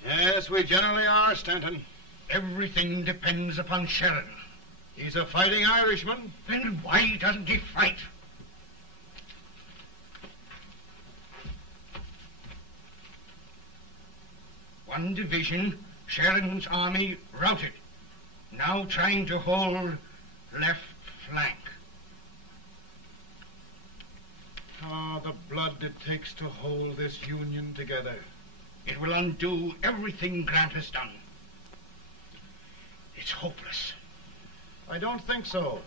Yes, we generally are, Stanton. Everything depends upon Sheridan. He's a fighting Irishman. Then why doesn't he fight? One division, Sheridan's army, routed. Now trying to hold left flank. Ah, the blood it takes to hold this Union together. It will undo everything Grant has done. It's hopeless. I don't think so.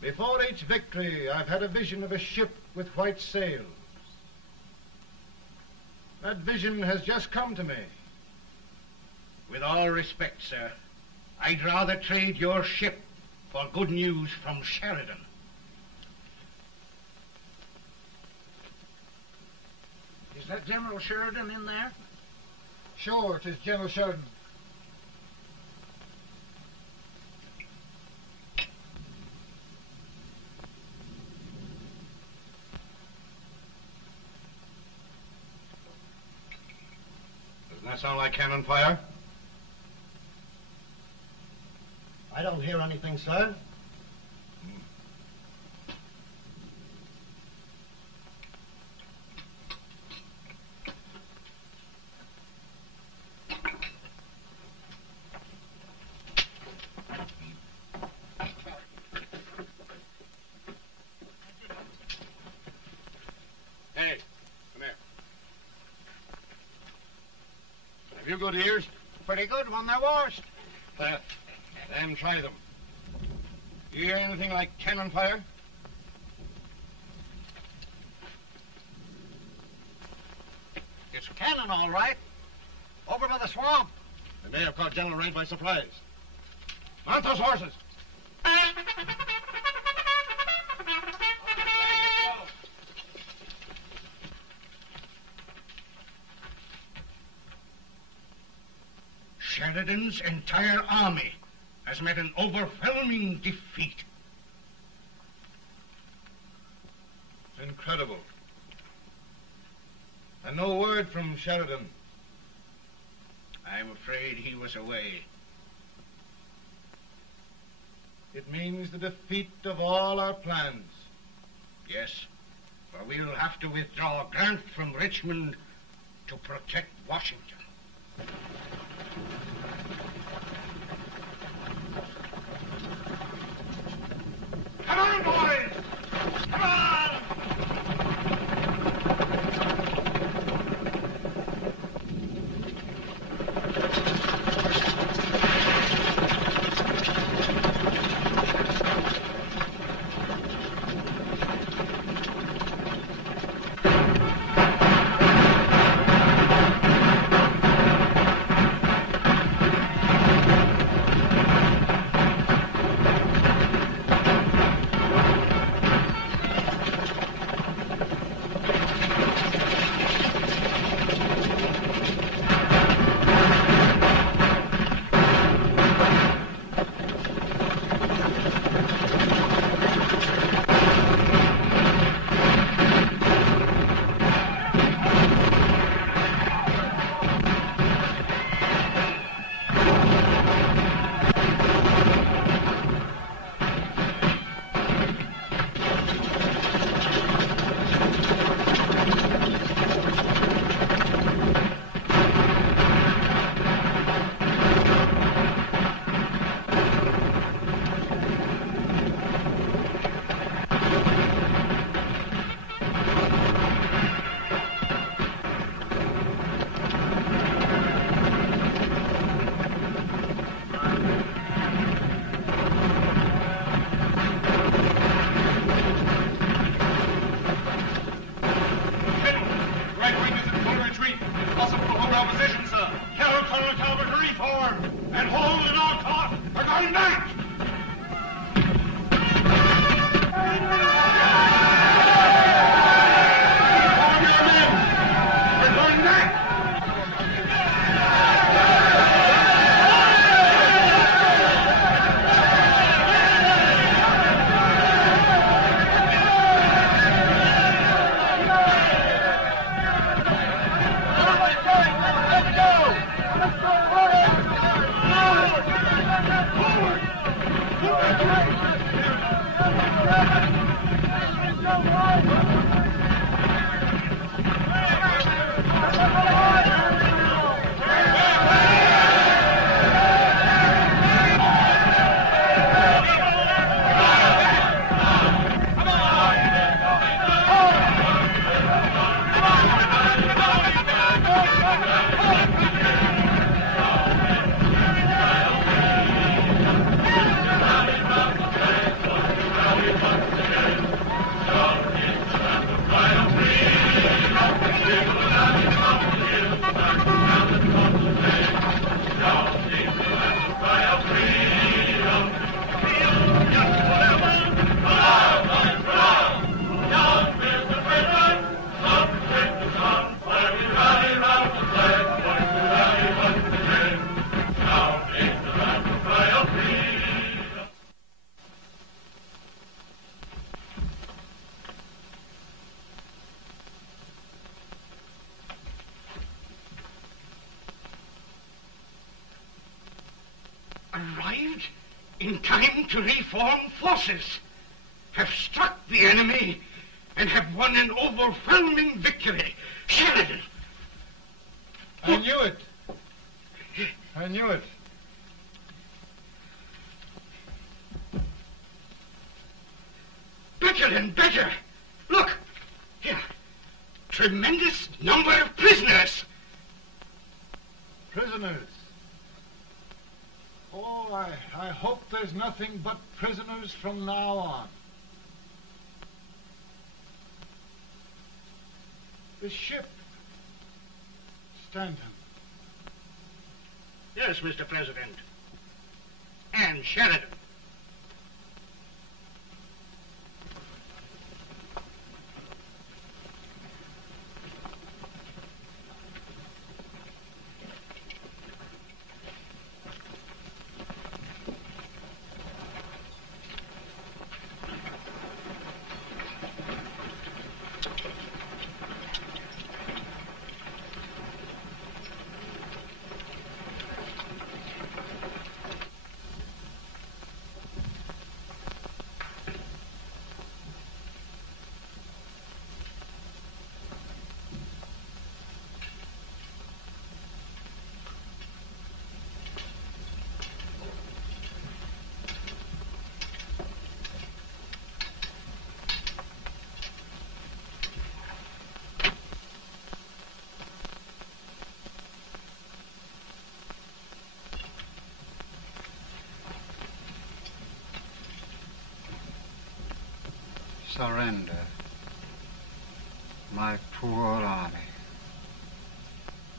Before each victory, I've had a vision of a ship with white sails. That vision has just come to me. With all respect, sir, I'd rather trade your ship for good news from Sheridan. Is that General Sheridan in there? Sure, it is General Sheridan. Doesn't that sound like cannon fire? I don't hear anything, sir. Hey, come here. Have you good ears? Pretty good when they're washed. Then try them. You hear anything like cannon fire? It's cannon, all right. Over by the swamp. They may have caught General Wright by surprise. Mount those horses. Sheridan's entire army has met an overwhelming defeat. It's incredible. And no word from Sheridan. I'm afraid he was away. It means the defeat of all our plans. Yes, for we'll have to withdraw Grant from Richmond to protect Washington. Come on, boys! Come on! Arrived in time to reform forces, have struck the enemy, and have won an overwhelming victory. Sheridan! I knew it. I knew it. Better and better. Look, here. Tremendous number of prisoners. Prisoners? Oh, I hope there's nothing but prisoners from now on. The ship. Stanton. Yes, Mr. President. And Sheridan. Surrender. My poor army.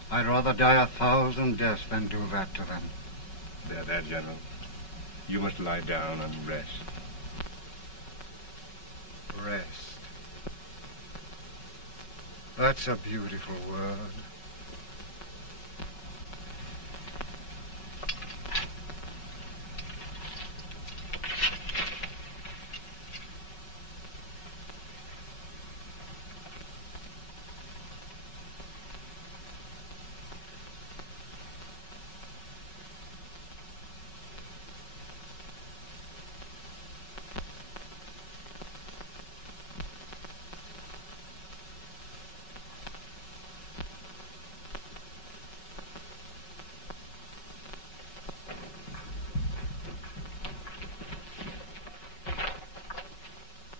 I'd rather die 1,000 deaths than do that to them. There, General. You must lie down and rest. Rest. That's a beautiful word.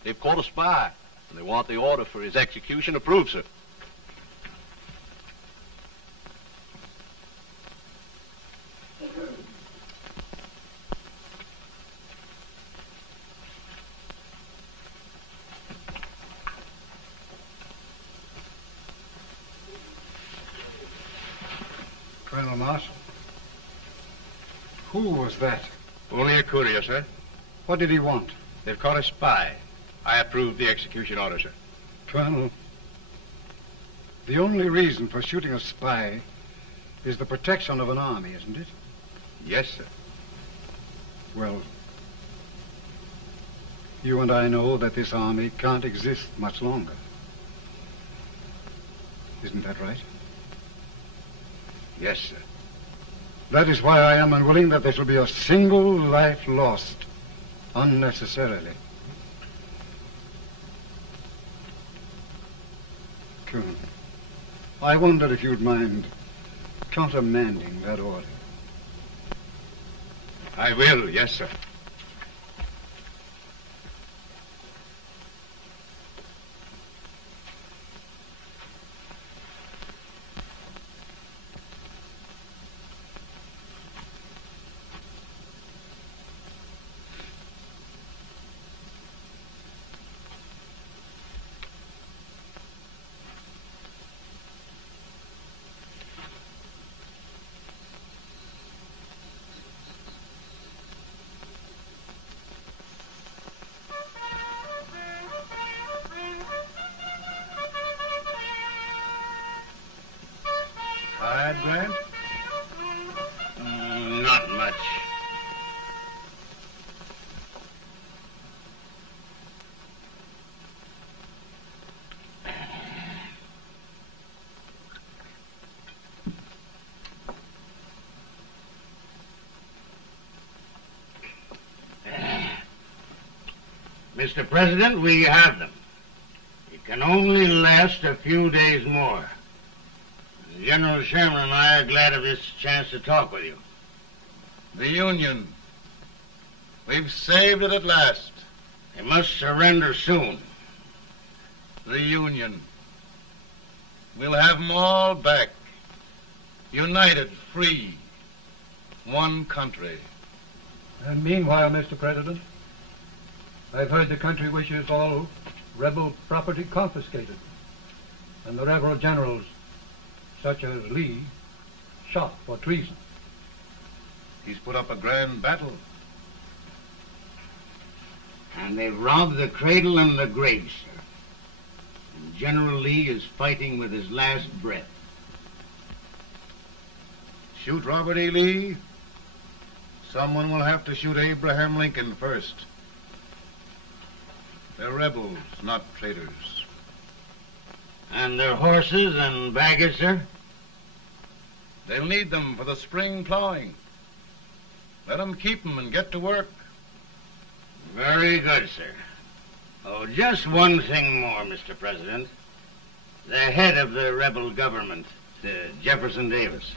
They've caught a spy, and they want the order for his execution approved, sir. Colonel Marshall. Who was that? Only a courier, sir. What did he want? They've caught a spy. I approve the execution order, sir. Colonel, the only reason for shooting a spy is the protection of an army, isn't it? Yes, sir. Well, you and I know that this army can't exist much longer. Isn't that right? Yes, sir. That is why I am unwilling that there shall be a single life lost unnecessarily. Colonel, I wonder if you'd mind countermanding that order. I will, yes, sir. Grant? Not much. Mr. President, we have them. It can only last a few days more. General Sherman and I are glad of this chance to talk with you. The Union. We've saved it at last. They must surrender soon. The Union. We'll have them all back. United, free. One country. And meanwhile, Mr. President, I've heard the country wishes all rebel property confiscated, and the rebel generals, such as Lee, shot for treason. He's put up a grand battle. And they've robbed the cradle and the grave, sir. And General Lee is fighting with his last breath. Shoot Robert E. Lee? Someone will have to shoot Abraham Lincoln first. They're rebels, not traitors. And their horses and baggage, sir? They'll need them for the spring plowing. Let them keep them and get to work. Very good, sir. Oh, just one thing more, Mr. President. The head of the rebel government, Jefferson Davis.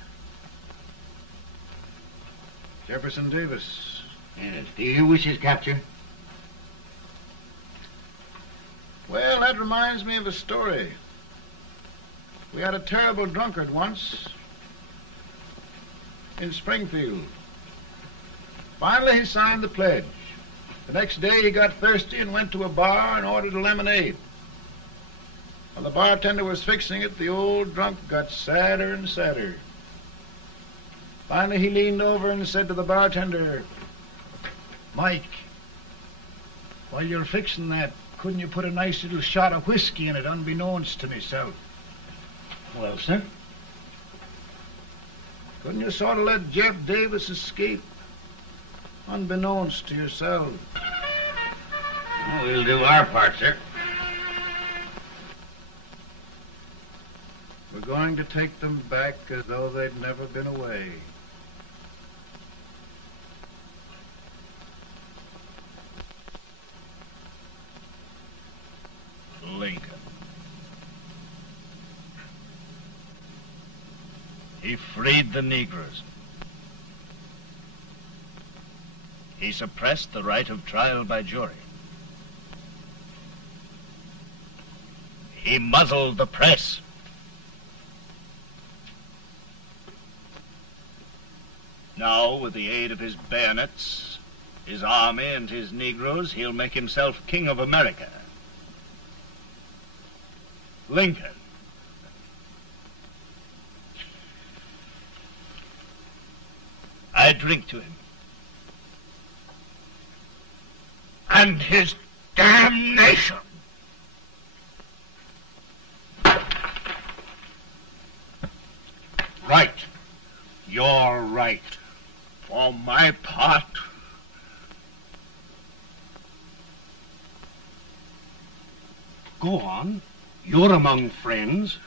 Jefferson Davis? Yes. Do you wish his capture? Well, that reminds me of a story. We had a terrible drunkard once in Springfield. Finally, he signed the pledge. The next day, he got thirsty and went to a bar and ordered a lemonade. While the bartender was fixing it, the old drunk got sadder and sadder. Finally, he leaned over and said to the bartender, "Mike, while you're fixing that, couldn't you put a nice little shot of whiskey in it, unbeknownst to myself?" Well, sir? Couldn't you sort of let Jeff Davis escape, unbeknownst to yourself? Well, we'll do our part, sir. We're going to take them back as though they'd never been away. Lincoln. He freed the Negroes. He suppressed the right of trial by jury. He muzzled the press. Now, with the aid of his bayonets, his army, and his Negroes, he'll make himself king of America. Lincoln. I drink to him. And his damnation. Right. You're right. For my part, Go on. You're among friends.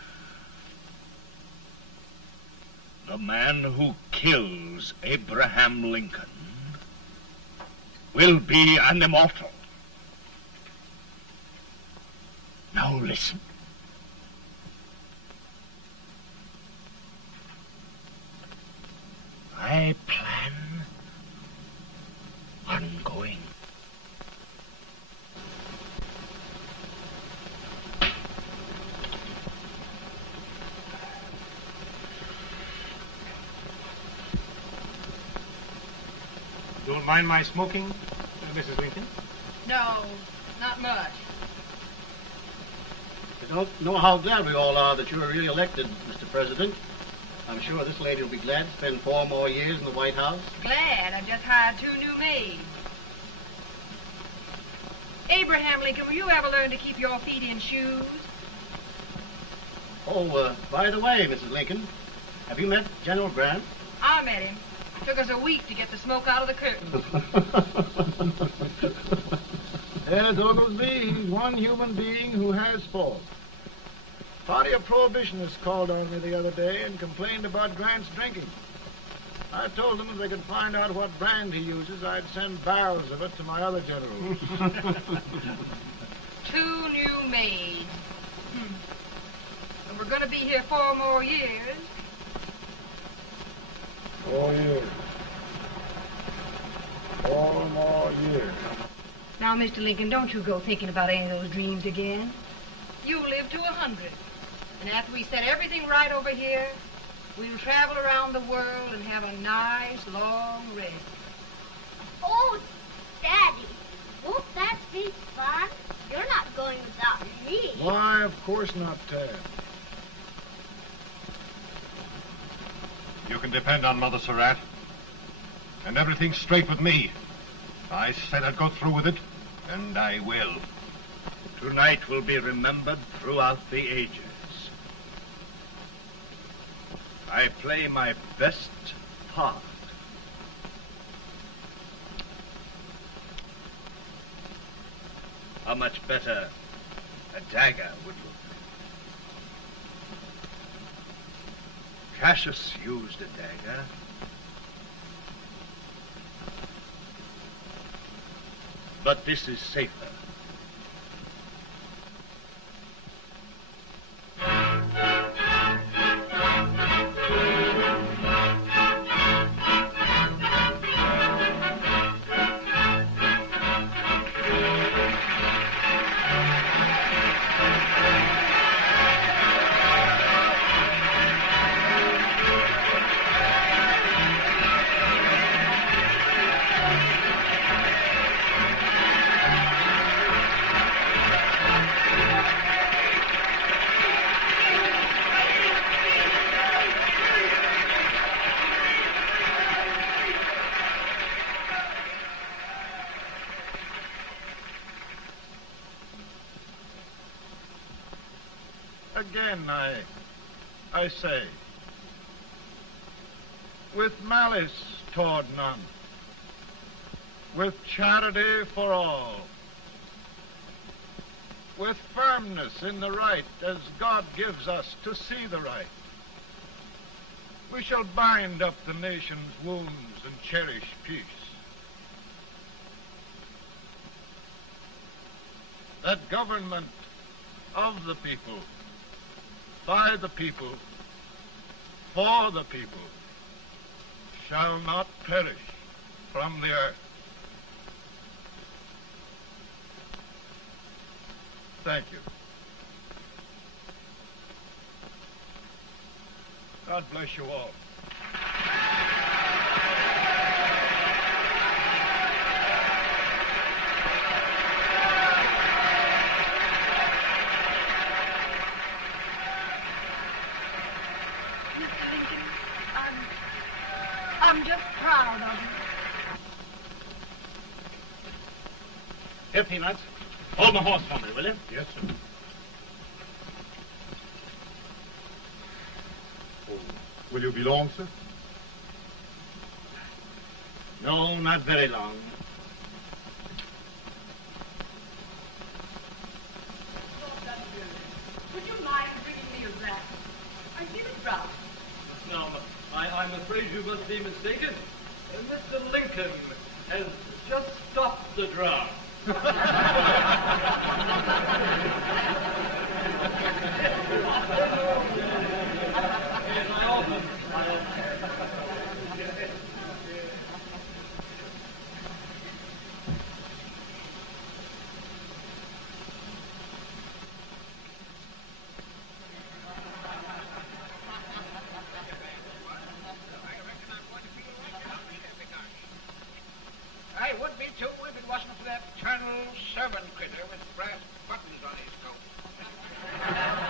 the man who kills Abraham Lincoln will be an immortal. Now listen. I plan on going. Don't mind my smoking, Mrs. Lincoln? No, not much. I don't know how glad we all are that you were re-elected, Mr. President. I'm sure this lady will be glad to spend 4 more years in the White House. Glad. I've just hired 2 new maids. Abraham Lincoln, will you ever learn to keep your feet in shoes? Oh, by the way, Mrs. Lincoln, have you met General Grant? I met him. Took us a week to get the smoke out of the curtains. Yes, Oglesby, he's one human being who has faults. A party of prohibitionists called on me the other day and complained about Grant's drinking. I told them if they could find out what brand he uses, I'd send barrels of it to my other generals. 2 new maids. And we're going to be here 4 more years. 4 years. 4 more years. Now, Mr. Lincoln, don't you go thinking about any of those dreams again. You live to 100. And after we set everything right over here, we'll travel around the world and have a nice, long rest. Oh, Daddy, won't that be fun? You're not going without me. Why, of course not, Tad. You can depend on Mother Surratt. And everything's straight with me. I said I'd go through with it, and I will. Tonight will be remembered throughout the ages. I play my best part. How much better a dagger would look. Cassius used a dagger. But this is safer. Again, I say, with malice toward none, with charity for all, with firmness in the right as God gives us to see the right, we shall bind up the nation's wounds and cherish peace. That government of the people, by the people, for the people, shall not perish from the earth. Thank you. God bless you all. I'm just proud of you. Here, Peanuts. Hold my horse for me, will you? Yes, sir. Oh, will you be long, sir? No, not very long. Would you mind bringing me a wrap? I feel it rough. No, I'm afraid you must be mistaken. Mr. Lincoln has just stopped the drum. I would be too if it wasn't for that Colonel servant critter with brass buttons on his coat.